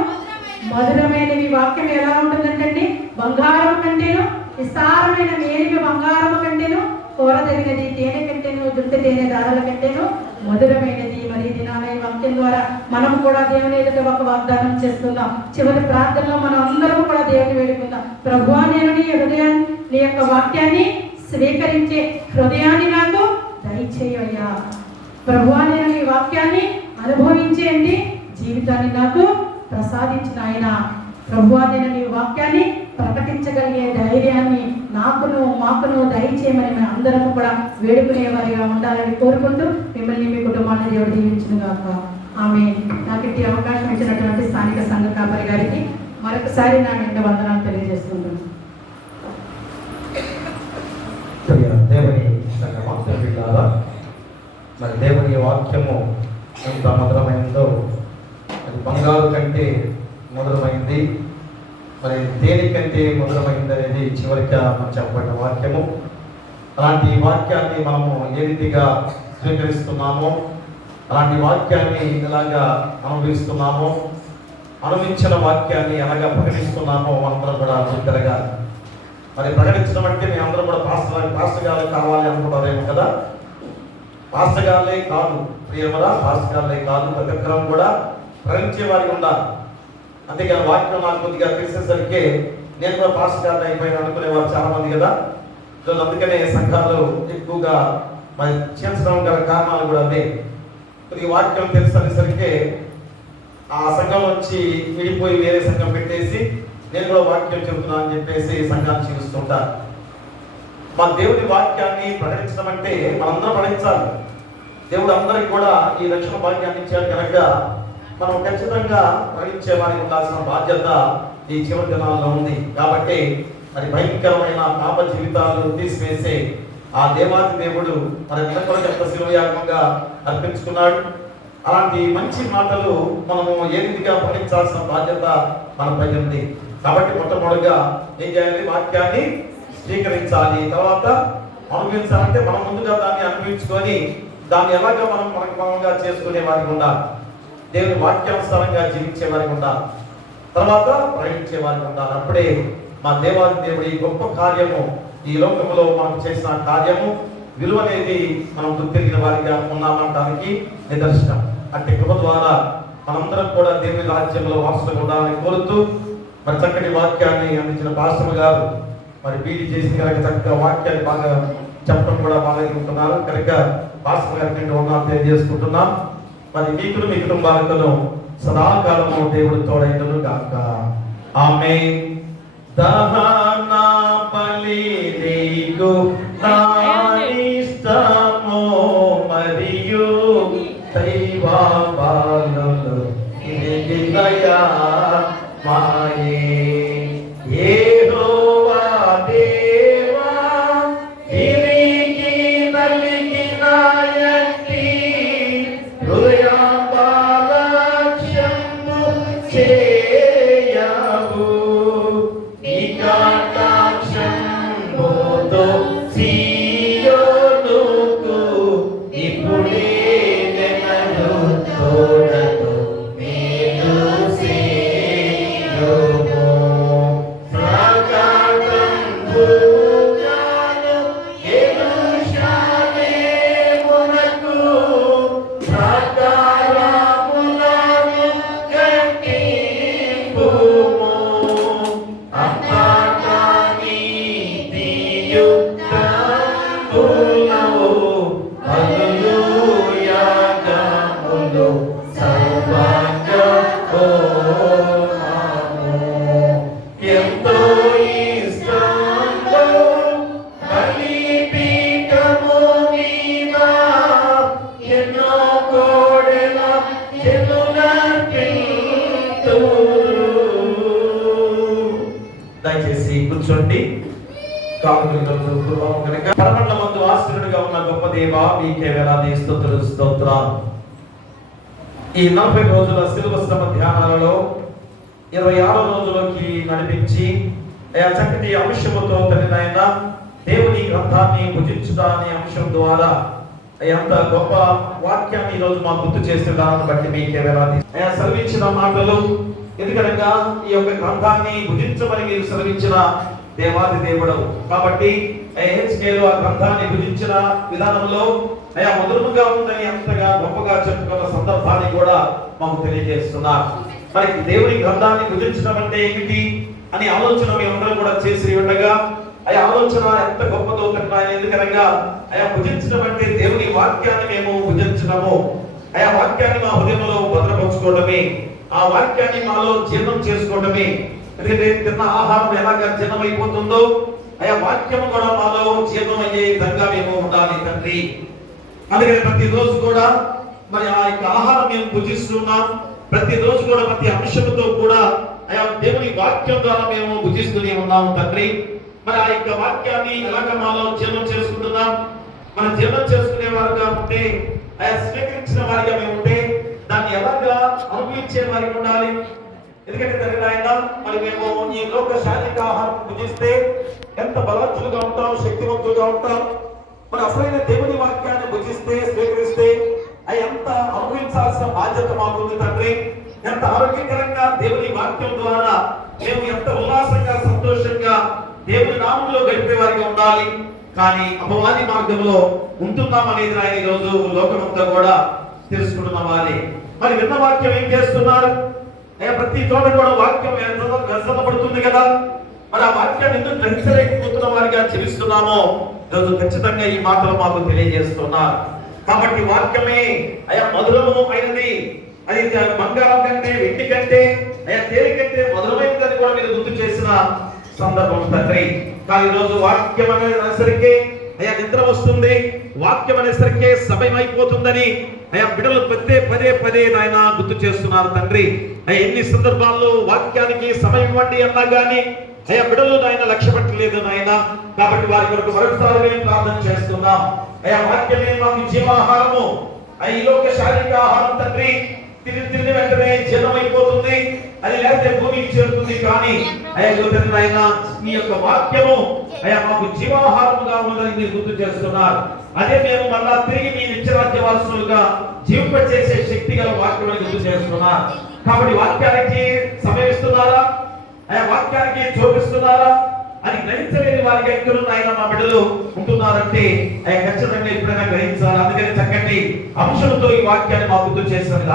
మధురమైనవి. వాక్యం ఎలా ఉంటుందంటే బంగారం కంటేను, విస్తారమైన మేలిమి బంగారము కంటేను, కోరదగినది, తేనె కంటేను, జుట్టు తేనె దారాల కంటేను మధురమైనది. మరి దినాన ఈ వాక్యం ద్వారా మనం కూడా దేవుని ఎదుట ఒక వాగ్దానం చేసుకుందాం. చివరి ప్రార్థనలో మనం అందరం కూడా దేవుని వేడుకుందాం, ప్రభువా నేను నీ యొక్క వాక్యాన్ని స్వీకరించే హృదయాన్ని నాకు దయచేయ్యా. ప్రభువా నేను నీ వాక్యాన్ని అనుభవించేంటి జీవితాన్ని నాకు ప్రసాదించిన ఆయన. ప్రభువా నేను నీ వాక్యాన్ని ప్రకటించగలిగే ధైర్యాన్ని మాకును దయచేయమని మేము అందరం కూడా వేడుకునే వారిగా ఉండాలని కోరుకుంటూ మిమ్మల్ని, మీ కుటుంబాన్ని దేవుడు దీవించును గాక. ఆమె నాకు ఇట్టి అవకాశం ఇచ్చినటువంటి స్థానిక సంఘ కాపరి గారికి మరొకసారి నా నిండు వందనాలు తెలియజేస్తున్నాను. దేవుని మరి దేవుని వాక్యము ఎంత మధురమైందో, అది బంగారు కంటే మధురమైంది, మరి దేని కంటే మధురమైంది అనేది చివరిగా మనం చెప్పబడిన వాక్యము. అలాంటి వాక్యాన్ని మనము ఏ రీతిగా స్వీకరిస్తున్నామో, అలాంటి వాక్యాన్ని ఎలాగా అనుభవిస్తున్నామో, అనుభవించిన వాక్యాన్ని ఎలాగా ప్రకటిస్తున్నామో మనందరం కూడా గుర్తిరగాలి. మరి ప్రకటించడం అంటే మేమందరం కూడా పాస్టర్ గారు కావాలి అనుకుంటారేమో కదా. పాస్టర్ గారులే కాదు ప్రియమరా, పాస్టర్ గారులే కాదు, ప్రతి ఒక్కరం కూడా ప్రకటించే వారికి ఉండాలి. అంతేకాని వాక్యం నాకు కొద్దిగా తెలిసేసరికి నేను కూడా పాస్టర్ గారిని అయిపోయిన అనుకునేవారు చాలా మంది కదా. అందుకనే సంఘాలు ఎక్కువగా మరి చేర్చడం గల కారణాలు కూడా అదే. కొద్దిగా వాక్యం తెలిసేసరికి ఆ సంఘం నుంచి విడిపోయి వేరే సంఘం పెట్టేసి నేను కూడా వాక్యం చెబుతున్నా అని చెప్పేసి సంఘాన్ని చూస్తుంటారు. మా దేవుని వాక్యాన్ని ప్రకటించడం అంటే మనందరం ప్రకటించాలి. దేవుడు అందరికి కూడా ఈ రక్షణ భాగ్యాన్ని ఇచ్చాడు కనుక మనం ఖచ్చితంగా ప్రకటించే వారికి ఉండాల్సిన బాధ్యత ఈ చివరి దినాల్లో ఉంది. కాబట్టి మరి భయంకరమైన పాప జీవితాలు తీసివేసే ఆ దేవాది దేవుడు మరి నిలకొరకు ఎంత శిలువయాగంగా అర్పించుకున్నాడు. అలాంటి మంచి మాటలు మనము ఏ రీతిగా ప్రకటించాల్సిన బాధ్యత మనపై ఉంది. కాబట్టి మొట్టమొదటిగా ఏం చేయాలి? వాక్యాన్ని స్వీకరించాలి. తర్వాత అనుభవించాలంటే మనం ముందుగా దాన్ని అనుభవించుకొని దాన్ని ఎలాగ మనకు మనంగా చేసుకునే వారికి ఉండాలి. దేవుని వాక్యానుసారంగా జీవించే వారికి ఉండాలి. తర్వాత ప్రకటించే వారికి ఉండాలి. అప్పుడే మా దేవాది దేవుడి గొప్ప కార్యము ఈ లోకంలో మనం చేసిన కార్యము విలువ అనేది మనం గుర్తిరిగిన వారిగా ఉన్నామంటానికి నిదర్శనం. అట్టి కృప ద్వారా మనందరం కూడా దేవుని రాజ్యంలో వారసులుగా ఉండాలని కోరుతూ మరి చక్కటి వాక్యాన్ని అందించిన పాస్టర్ గారు మరి బీడీ చేసి కనుక చక్కగా వాక్యాన్ని బాగా చెప్పడం కూడా బాగా ఉంటున్నారు కనుక పాస్టర్ గారికి నేను వందనాలు తెలియజేసుకుంటున్నాం. మరి మీకు మీ కుటుంబాలకు సదాకాలము దేవుడు తోడైనను గాక. ఆమేన్. దహన బలి నీకు నానిష్టము మరియు దైవ బలులు ఇదిగయా మాయే యెహోవా దేవా ఇరికి నలిగిన యట్టి హృదయ బాలక్షము చేయవు నికటాక్షముతో సియోనుకు ఇప్పుడే నెనను తోడతో మేలు సేయుము ప్రకటంబుగాను యెరూషలేమునకు ప్రాకారములను కట్టింపుము అంతటా నీతియుక్తములు హల్లెలూయాగములు సర్వంగహోమము ఎంతో ఇష్టంతో బలిపీఠము మీద ఎన్నో కోడెల దయచేసి కూర్చోండి. పరమండలమందు ఆశ్రయుడిగా ఉన్న గొప్ప దేవా మీకే వేలాది స్తుతులు స్తోత్రాలు. ఈ 40 రోజుల శిలువ శ్రమ ధ్యానాలలో 26వ రోజులోకి నడిపించి ఆ చక్కటి అంశముతో తల్లినైన దేవుని గ్రంథాన్ని భుజించుట అనే అంశం ద్వారా ఎంత గొప్ప వాక్యాన్ని ఈ రోజు మాకు గుర్తు చేసిన దాన్ని బట్టి మీకే వేలాది సెలవించిన మాటలు. ఎందుకనగా ఈ యొక్క గ్రంథాన్ని భుజించమని మీరు సెలవించిన దేవాది దేవుడు కాబట్టి హెచ్కేలు ఆ గ్రంథాన్ని భుజించిన విధానంలో మధురముగా ఉందని అంతగా గొప్పగా చెప్పుకున్న సందర్భాన్ని కూడా మాకు తెలియజేస్తున్నారు. మరి దేవుని గ్రంథాన్ని భుజించడం అంటే ఏమిటి అని ఆలోచన మేమందరం కూడా చేసి ఉండగా ఆలోచన ఎంత గొప్పదో ఎందుకనగా భుజించడం అంటే దేవుని వాక్యాన్ని మేము భుజించడము, వాక్యాన్ని మా హృదయంలో భద్రపరచుకోవడమే, ఆ వాక్యాన్ని మాలో జీర్ణం చేసుకోవడమే. ఎందుకంటే తిన్న ఆహారం ఎలాగా జీర్ణమైపోతుందో వాక్యము కూడా మాలో జీర్ణం అయ్యే విధంగా మేము ఉండాలి తండ్రి. అందుకని ప్రతిరోజు కూడా మరి ఆ యొక్క ఆహారం మేము భుజిస్తున్నాం. ప్రతిరోజు కూడా ప్రతి అంశంతో కూడా దేవుని వాక్యం ద్వారా మేము భుజిస్తూనే ఉన్నాము తండ్రి. మరి ఆ యొక్క వాక్యాన్ని ఎలాగ మాలో జీర్ణం చేసుకుంటున్నాం. మనం జీర్ణం చేసుకునే వారుగా ఉంటే స్వీకరించిన వారిగా మేము ఉంటే దాన్ని ఎలాగా అనుభవించే వారికి ఉండాలి. ఎందుకంటే తండ్రి ఆయన మరి మేము ఈ లోక శారీరక ఆహారం భుజిస్తే ఎంత బలవంతులుగా ఉంటాం, శక్తివంతులుగా ఉంటాం. మరి అసలైన దేవుని వాక్యాన్ని భుజిస్తే స్వీకరిస్తే ఎంత అనుభవించాల్సిన బాధ్యత మాకుంది తండ్రి. ఎంత ఆరోగ్యకరంగా దేవుని వాక్యం ద్వారా మేము ఎంత ఉల్లాసంగా సంతోషంగా దేవుని నామంలో గడిపే వారిగా ఉండాలి. కానీ అపవాది మార్గంలో ఉంటున్నాం అనేది ఆయన ఈ రోజు లోకమంతా కూడా తెలుసుకుంటున్న వారి మరి విన్న వాక్యం ఏం చేస్తున్నారు? ప్రతి చోట కూడా వాక్యం గర్జనపడుతుంది కదా. మరి ఆ వాక్యాన్ని ఎందుకు గ్రహించలేకపోతున్న వారిగా జీవిస్తున్నామో ఈరోజు ఖచ్చితంగా ఈ మాటలు మాకు తెలియజేస్తున్నారు. కాబట్టి వాక్యమే మధురము అయినది, అది బంగారం కంటే వెండి కంటే తేలికంటే మధురమైనదని కూడా మీరు గుర్తు చేసిన సందర్భం తండ్రి. కానీ ఈరోజు వాక్యం అనేసరికి నిద్ర వస్తుంది, వాక్యం అనేసరికి సమయం అయిపోతుందని బిడ్డలు పదే పదే నాయన గుర్తు చేస్తున్నారు తండ్రి. ఎన్ని సందర్భాల్లో వాక్యానికి సమయం ఇవ్వండి అన్నా గానీ బిడ్డలు నాయన లక్ష్య పెట్టలేదు నాయన. కాబట్టి వారి కొరకు మరొకసారి మేము ప్రార్థన చేస్తున్నాం. వాక్యమే మాకు జీవాహారము, ఈ లోక శారీరక ఆహారం తండ్రి తిని వెంటనే జీర్ణమైపోతుంది, అది లేకపోతే భూమికి చేరుతుంది. కానీ ఆయన మీ యొక్క వాక్యము మాకు జీవాహారముగా ఉన్నదని మీరు గుర్తు చేస్తున్నారు. అదే మేము మళ్ళా తిరిగి మీ నిత్యరాజ్య వారసులుగా జీవింపచేసే శక్తి గల వాక్యం గుర్తు చేస్తున్నారు. కాబట్టి వాక్యానికి సమయం ఇస్తున్నారా? వాక్యానికి చూపిస్తున్నారా? అది గ్రహించలేని వారికి ఎక్కడ ఆయన మా బిడ్డలు ఉంటున్నారంటే ఆయన ఖచ్చితంగా ఎప్పుడైనా గ్రహించాలి. అందుకని చక్కటి అంశంతో ఈ వాక్యాన్ని మాకు గుర్తు చేశారు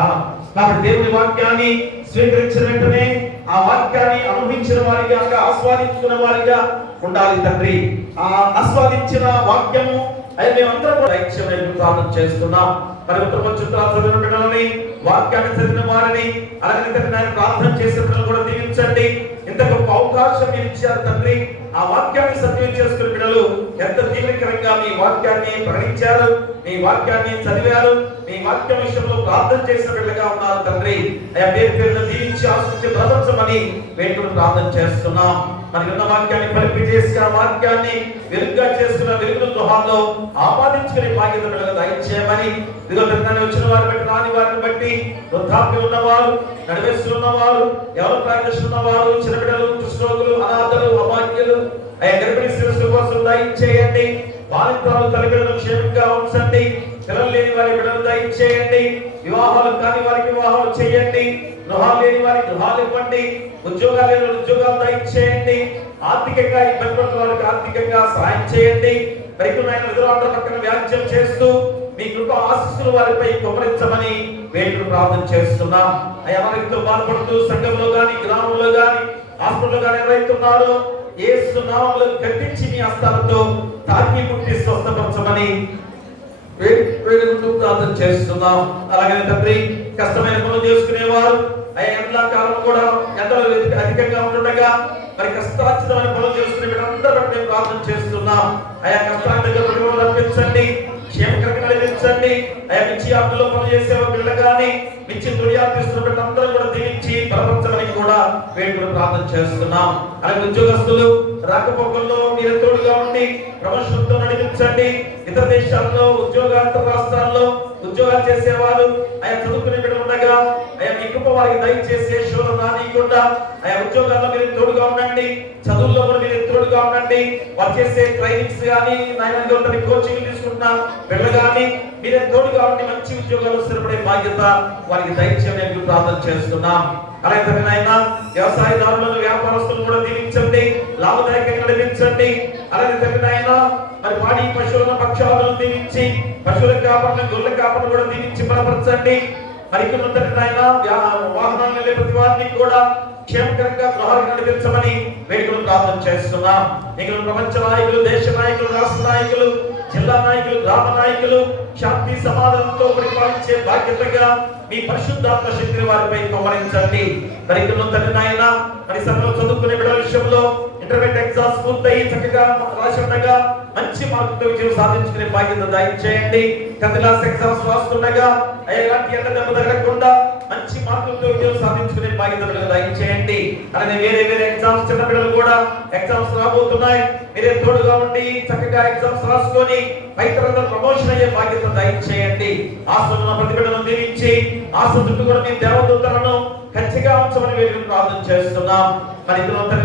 కాబట్టి దేవుని వాక్యాన్ని స్వీకరించిన వెంటనే ఆ వాక్యాన్ని అనుభవించిన వారిగా ఆస్వాదించుకున్న వారిగా ఉండాలి తండ్రి. ఆ ఆస్వాదించిన వాక్యము అది మేమందరం కూడా ఐక్యమైన ప్రార్థన చేస్తున్నాం. మరి ఉత్తమ చుట్టాలు చదివిన బిడ్డలని, వాక్యాన్ని చదివిన వారిని, అలాగే ఆయన ప్రార్థన చేసే బిడ్డలు కూడా దీవించండి. ఇంత గొప్ప అవకాశం మీరు ఇచ్చారు తండ్రి. ఆ వాక్యాన్ని సత్యం చేసుకునే బిడ్డలు ఎంత తీవ్రకరంగా మీ వాక్యాన్ని ప్రకటించారు, మీ వాక్యాన్ని చదివారు, మీ వాక్యం విషయంలో ప్రార్థన చేసిన బిడ్డలుగా ఉన్నారు తండ్రి. అయ్యా పేరు పేరును దీవించి ఆశించి బ్రతకమని వేడుకను ప్రార్థన చేస్తున్నాం. మనకి ఉన్న వాక్యాన్ని పరిపి చేసి ఆ వాక్యాన్ని వెలుగుగా చేసుకున్న వెలుగుల గృహాల్లో ఆపాదించుకునే బాధ్యత బిడ్డలు దయచేయమని, ఇదిగో పెద్దనే వచ్చిన వారిని బట్టి, రాని వారిని బట్టి, వృద్ధాప్యం ఉన్నవారు, నడివేస్తూ ఉన్నవారు, ఎవరు ప్రార్థిస్తున్నవారు, చిన్న బిడ్డలు, కుష్ఠరోగులు, అనాథలు, అమాయకులు, అయ్యా గర్భిణీ శిరస్సు కోసం దయచేయండి. బాలింతరాలు తల్లిదండ్రులను క్షేమంగా ఉంచండి. పిల్లలు లేని వారి బిడ్డలు దయచేయండి. వివాహాలు కాని వారికి వివాహాలు చేయండి. గృహాలు లేని వారికి గృహాలు ఇవ్వండి. ఉద్యోగాలు లేని ఉద్యోగాలు దయచేయండి. ఆర్థికంగా ఇబ్బంది పడుతున్న వారికి ఆర్థికంగా సహాయం చేయండి. పరిపూర్ణమైన విధులందరూ పక్కన వ్యాజ్యం చేస్తూ మీ కృప ఆశీస్సులు వారిపై కుమరించమని వేడుకలు ప్రార్థన చేస్తున్నాం. అయ్యా వారితో బాధపడుతూ సంఘంలో గాని, గ్రామంలో గాని, హాస్పిటల్లో గాని ఎవరైతున్నారో యేసు నామములో కట్టించి మీ హస్తాలతో తాకి ముట్టి స్వస్థపరచమని వేడుకుంటూ ప్రార్థన చేస్తున్నాం. అలాగే తండ్రి కష్టమైన పనులు చేసుకునేవారు, అయ్యా ఎండాకాలం కూడా ఎండలు అధికంగా ఉండగా మరి కష్టార్జితమైన పనులు చేసుకునే వీళ్ళందరూ మేము ప్రార్థన చేస్తున్నాం. అయ్యా కష్టాల దగ్గర రప్పించండి, క్షేమకరంగా నడిపించండి. అయ్యా మిర్చి ఆటలో పనులు చేసే వీళ్ళు కానీ, మిర్చి తొడియాలు తీసుకున్న వీళ్ళందరూ కూడా దీవించి బలపరచమని కూడా వేడుకలు ప్రార్థన చేస్తున్నాం. అలాగే ఉద్యోగస్తులు రాకపోకల్లో మీరు తోడుగా ఉండి ప్రమోషన్తో నడిపించండి. ఇతర దేశాల్లో ఉద్యోగాంతర రాష్ట్రాల్లో ఉద్యోగాలు చేసేవారు, అయ్యా చదువుకునే బిడ్డలు ఉండగా అయ్యా మీ కృప వారికి దయచేసి శోధన రానియకుండా అయ్యా ఉద్యోగాల్లో మీరు తోడుగా ఉండండి. చదువుల్లో కూడా మీరు తోడుగా ఉండండి. వారు చేసే ట్రైనింగ్స్ కానీ, కోచింగ్ తీసుకుంటున్న బిడ్డలు కానీ మీరే తోడుగా ఉండి మంచి ఉద్యోగాలు స్థిరపడే బాధ్యత వారికి దయచేయమని ప్రార్థన చేస్తున్నాం. అలాగే నాయన వ్యవసాయదారులను, వ్యాపారస్తులను కూడా దీవించండి, లాభదాయకంగా నడిపించండి. అలాగే నాయన మరి పాడి పశువుల పక్షాలను దీవించి, పశువుల కాపర్లను, గొర్రెల కాపర్లను కూడా దీవించి బలపరచండి. మరి ఇక్కడ నాయన వాహనాలు వెళ్ళే ప్రతి వారిని కూడా క్షేమకరంగా గృహాలకు నడిపించమని వేడుకలు ప్రార్థన చేస్తున్నాం. ఇక్కడ ప్రపంచ నాయకులు, దేశ నాయకులు, రాష్ట్ర నాయకులు, జిల్లా నాయకులు, గ్రామ నాయకులు శాంతి సమాధానంతో పరిపాలించే బాధ్యతగా మీ పరిశుద్ధాత్మ శక్తిని వారిపై కుమ్మరించండి. మరి ఇక్కడ నాయన మరి సభలో చదువుకునే బిడ్డల విషయంలో ఇంటర్మీడియట్ ఎగ్జామ్స్ పూర్తయి చక్కగా రాసి ఉండగా మంచి మార్కులతో విజయం సాధించుకునే బాధ్యత దయచేయండి. 10th క్లాస్ ఎగ్జామ్స్ రాస్తుండగా ఎలాంటి ఎండ దెబ్బ తగలకుండా మంచి మార్కులతో విజయం సాధించుకునే బాధ్యత దయచేయండి. అలాగే వేరే వేరే ఎగ్జామ్స్ చిన్న బిడ్డలు కూడా ఎగ్జామ్స్ రాబోతున్నాయి. మీరే తోడుగా ఉండి చక్కగా ఎగ్జామ్స్ రాసుకొని పైతరంలో ప్రమోషన్ అయ్యే బాధ్యత దయచేయండి. ఆశలో ప్రతి బిడ్డను దీవించి ఆశ చుట్టూ కూడా మీ దేవదూతలను ఖచ్చితంగా ఉంచమని వేడుకలు ప్రార్థన చేస్తున్నాం. మరి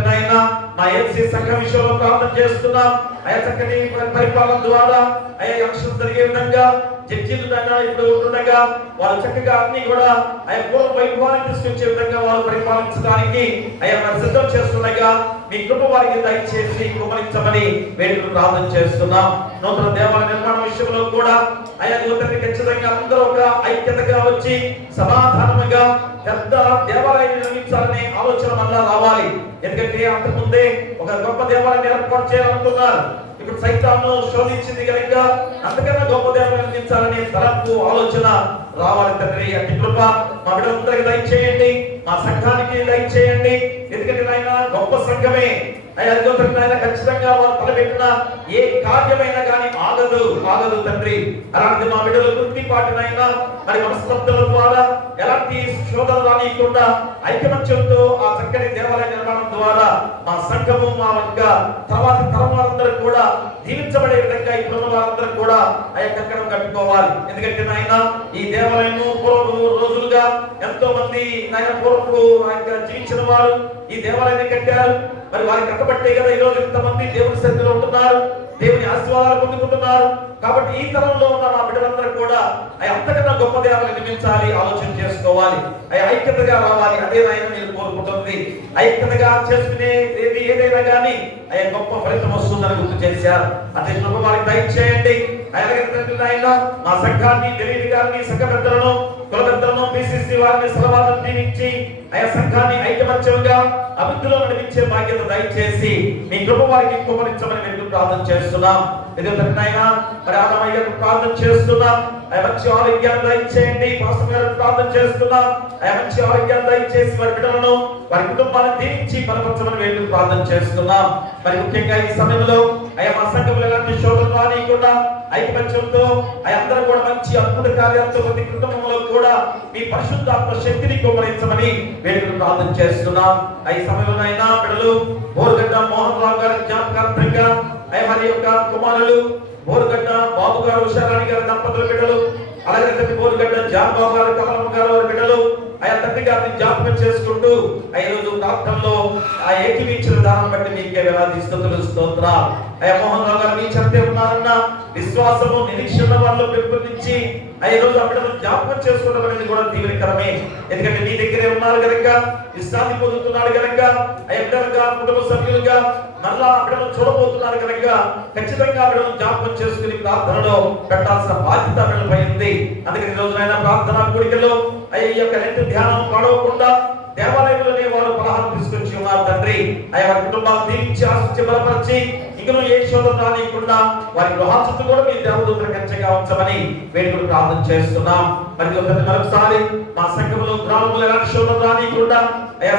నాయన మా ఏసీ సంఘం విషయంలో ప్రార్థన చేస్తున్నాం. అయ్యా చక్కటి పరిపాలన ద్వారా అయ్యా ఎలక్షన్ జరిగే విధంగా జడ్జీలు ఇప్పుడు ఉండగా వాళ్ళు చక్కగా అన్ని కూడా అయ్యా పూర్వ వైభవాన్ని తీసుకొచ్చే విధంగా వాళ్ళు పరిపాలించడానికి అయ్యా మరి సిద్ధం చేస్తుండగా మీ కృప వారికి దయచేసి కుమరించమని వేడుకలు ప్రార్థన చేస్తున్నాం. నూతన దేవాలయ నిర్మాణ విషయంలో కూడా అయ్యా యువతని ఖచ్చితంగా అందరూ ఒక ఐక్యతగా వచ్చి సమాధానముగా పెద్ద దేవాలయాన్ని నిర్మించాలనే ఆలోచన వల్ల రావాలి. ఎందుకంటే అంతకుముందే ఒక గొప్ప దేవాలయాన్ని ఏర్పాటు చేయాలనుకున్నారు. ఇప్పుడు సైతాను శోధించింది కనుక అంతకన్నా గొప్ప దేవాలయం నిర్మించాలనే తలంపు ఆలోచన రావాలి తండ్రి. అట్టి కృప మా బిడ్డలందరికీ దయచేయండి, మా సంఘానికి దయచేయండి. ఎందుకంటే నాయన గొప్ప సంఘమే ఆయన ఖచ్చితంగా వారు తలపెట్టిన ఏ కార్యమైనా కానీ ఆగదు తండ్రి. అలాంటి మా బిడ్డలు వృత్తిపాటినైనా మరి మనస్తత్వాల ద్వారా ఎలాంటి శోధన రానియకుండా ఐకమత్యంతో ఆ చక్కని దేవాలయ నిర్మాణం ద్వారా మా సంఘము మా తర్వాత తరం వారందరూ కూడా దీవించబడే విధంగా ఇప్పుడున్న వారందరూ కూడా ఆ కంకణం కట్టుకోవాలి. ఎందుకంటే నాయన ఈ దేవాలయము పూర్వపు రోజులుగా ఎంతో మంది నాయన పూర్వపు జీవించిన వారు ఈ దేవాలయాన్ని కట్టారు. మరి వారికి కట్టబట్టే కదా ఈ రోజు ఇంతమంది దేవుని సన్నిధిలో ఉంటున్నారు, దేవుని ఆశీర్వాదాలు పొందుకుంటున్నారు. కాబట్టి ఈ తరంలో ఉన్న మా బిడ్డలందరూ కూడా అంతకన్నా గొప్ప దేవాలను నిర్మించాలి, ఆలోచన చేసుకోవాలి, ఐక్యతగా రావాలి. అదేనైనా నేను కోరుకుంటుంది. ఐక్యతగా చేసుకునే ఏదైనా కానీ గొప్ప ఫలితం వస్తుందని గుర్తు చేశారు. అదే కృప వారికి దయచేయండి. ఆయన మా సంఘాన్ని, డెలీని గారిని, సంఘ పెద్దలను, కుల పెద్దలను, పిసిసి వారిని సలవాలను దీవించి సంఘాన్ని ఐకమత్యంగా అభివృద్ధిలో నడిపించే బాధ్యత దయచేసి మీ కృప వారికి కుమరించమని మేము ప్రార్థన చేస్తున్నాం. మరి ఆదమయ్య ప్రార్థన చేస్తున్నాం. మంచి ఆరోగ్యాన్ని దయచేయండి. పాస్టర్ గారు ప్రార్థన చేస్తున్నాం. మంచి ఆరోగ్యాన్ని దయచేసి వారి బిడ్డలను, వారి కుటుంబాలను దీవించి బలపరచమని మేము ప్రార్థన చేస్తున్నాం. మరి ముఖ్యంగా ఈ సమయంలో మా సంఘంలో ఎలాంటి శోధనలు రానియకుండా ఐకమత్యంతో అందరూ కూడా మంచి అద్భుత కార్యాలతో ప్రతి కుటుంబంలో కూడా మీ పరిశుద్ధాత్మ శక్తిని కుమరించమని మేము ప్రార్థన చేస్తున్నాం. ఈ సమయంలో బిడ్డలు బోరుగడ్డ మోహన్ రావు గారి జ్ఞాపకార్థంగా వారి యొక్క కుమారులు బోరుగడ్డ బాబు గారు, ఉషారాణి గారి దంపతుల బిడ్డలు, అలాగే బోరుగడ్డ జాన్బాబు గారు, కమలమ్మ గారు వారి బిడ్డలు తండ్రి గారిని జ్ఞాపకం చేసుకుంటూ ఈరోజు ప్రార్థనలో ఏకీవించిన దానం బట్టి మీకే వేలాది స్తుతులు, స్తోత్రాలు. మోహన్ రావు గారు మీ చెప్తే ఉన్నారన్న విశ్వాసము, నిరీక్షణ వాళ్ళు పెంపొందించి ఈరోజు ఆ బిడ్డను జ్ఞాపకం చేసుకోవడం అనేది కూడా దీవెనకరమే. ఎందుకంటే మీ దగ్గరే ఉన్నారు కనుక, విశ్రాంతి పొందుతున్నాడు కనుక, బిడ్డలుగా, కుటుంబ సభ్యులుగా మళ్ళా బిడ్డను చూడబోతున్నారు కనుక ఖచ్చితంగా బిడ్డను జ్ఞాపకం చేసుకుని ప్రార్థనలో పెట్టాల్సిన బాధ్యత బిడ్డలపై ఉంది. అందుకని ఈ రోజునైనా ప్రార్థనా కూడికలో ఈ యొక్క రెండు ధ్యానం పాడవకుండా దేవాలయంలోనే వారు పలహారం తీసుకొచ్చి ఉన్నారు. తండ్రి వారి కుటుంబాలు దీవించి ఆశించి బలపరిచి ఇంకనూ ఏ శోధన రానియకుండా వారి గృహ చుట్టూ కూడా మీ దేవదూతల కంచెగా ఉంచమని వేడుకలు ప్రార్థన చేస్తున్నాం. మరొకసారి మా సంఘంలో గ్రామంలో ఎలాంటి శోధన రానియకుండా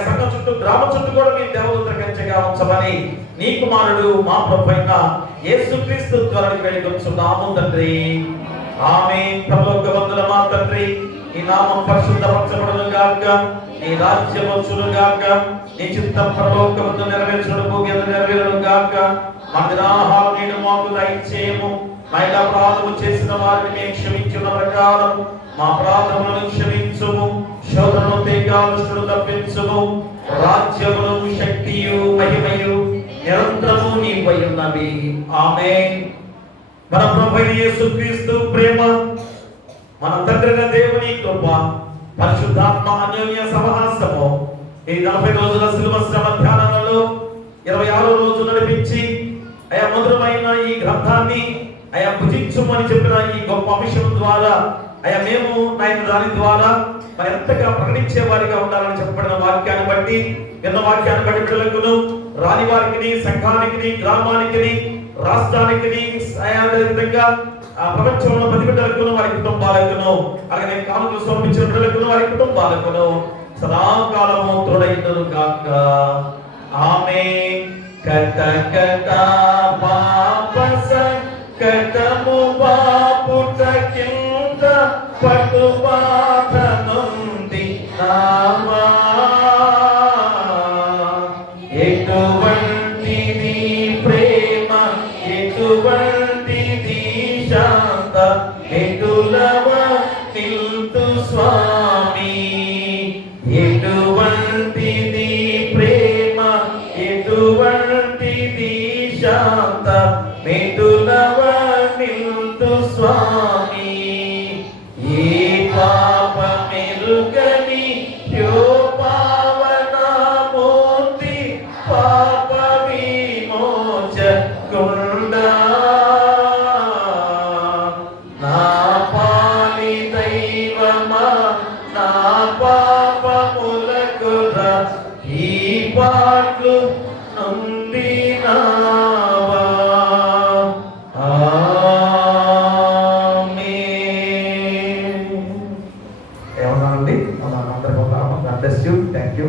సంఘం చుట్టూ, గ్రామం చుట్టూ కూడా మీ దేవదూతల కంచెగా ఉంచమని నీ కుమారుడు మా ప్రభువైన యేసుక్రీస్తు ద్వారా వేడుకొంచున్నాము తండ్రి. ఆమేన్. పరలోకమందున మా తండ్రి, నీ నామం పరిశుద్ధపరచబడును గాక, నీ రాజ్యం వచ్చును గాక, నీ చిత్తం పరలోకమందు నెరవేర్చును, భూమి యందు నెరవేరును గాక. మా దినాహారం నేడు మాకు దయచేయము. మా అపరాధము చేసిన వారిని మేము క్షమించిన ప్రకారం మా అపరాధములను క్షమించుము. శోధనను తెగాలుష్టును తప్పించుము. రాజ్యమును, శక్తియు, మహిమయు నిరంతరము నీవై ఉన్నవి. ఆమేన్. మన ప్రభువైన యేసుక్రీస్తు ప్రేమ, మన తండ్రి దేవుని కృప, పరిశుద్ధాత్మ అన్యోన్య సహవాసము ఈ 40 రోజుల శిలువ శ్రమ ధ్యానాలలో 26వ రోజు నడిపించి మధురమైన ఈ గ్రంథాన్ని భుజించుమని చెప్పిన ఈ గొప్ప అంశం ద్వారా మేము దాని ద్వారా మరి ఎంతగా ప్రకటించే వారిగా ఉండాలని చెప్పబడిన వాక్యాన్ని బట్టి, విన్న వాక్యాన్ని బట్టి బిడ్డలకును, రాని వారికి, సంఘానికి, గ్రామానికి, రాష్ట్రానికి, విధంగా ప్రపంచంలో ప్రతి బిడ్డలకును, వారి కుటుంబాలకును, అలాగే కానుకలు సమర్పించిన బిడ్డలకును, వారి కుటుంబాలకును సదాకాలము తోడైందును గాక. ఆమేన్. కట కట పాప సంకటము బాపుట కింద పటు బాధ నుండి నామా, ఎటువంటిది ప్రేమ, ఎటువంటిది శాంత, ఎటులవ నిల్తు స్వామి, ఎటువంటిది ప్రేమ, ఎటువంటిది శాంత, మెటులవ నిల్తు స్వామి. ఏ పాప మెరుగని యో పావనమూర్తి, పాప విమోచకుండా, నా పాలి దైవమా, నా పాపములకురా ఈ పాటలు నొందినావా. ఆమేన్. ఏమన్నానండి? అందరికీ థ్యాంక్ యూ.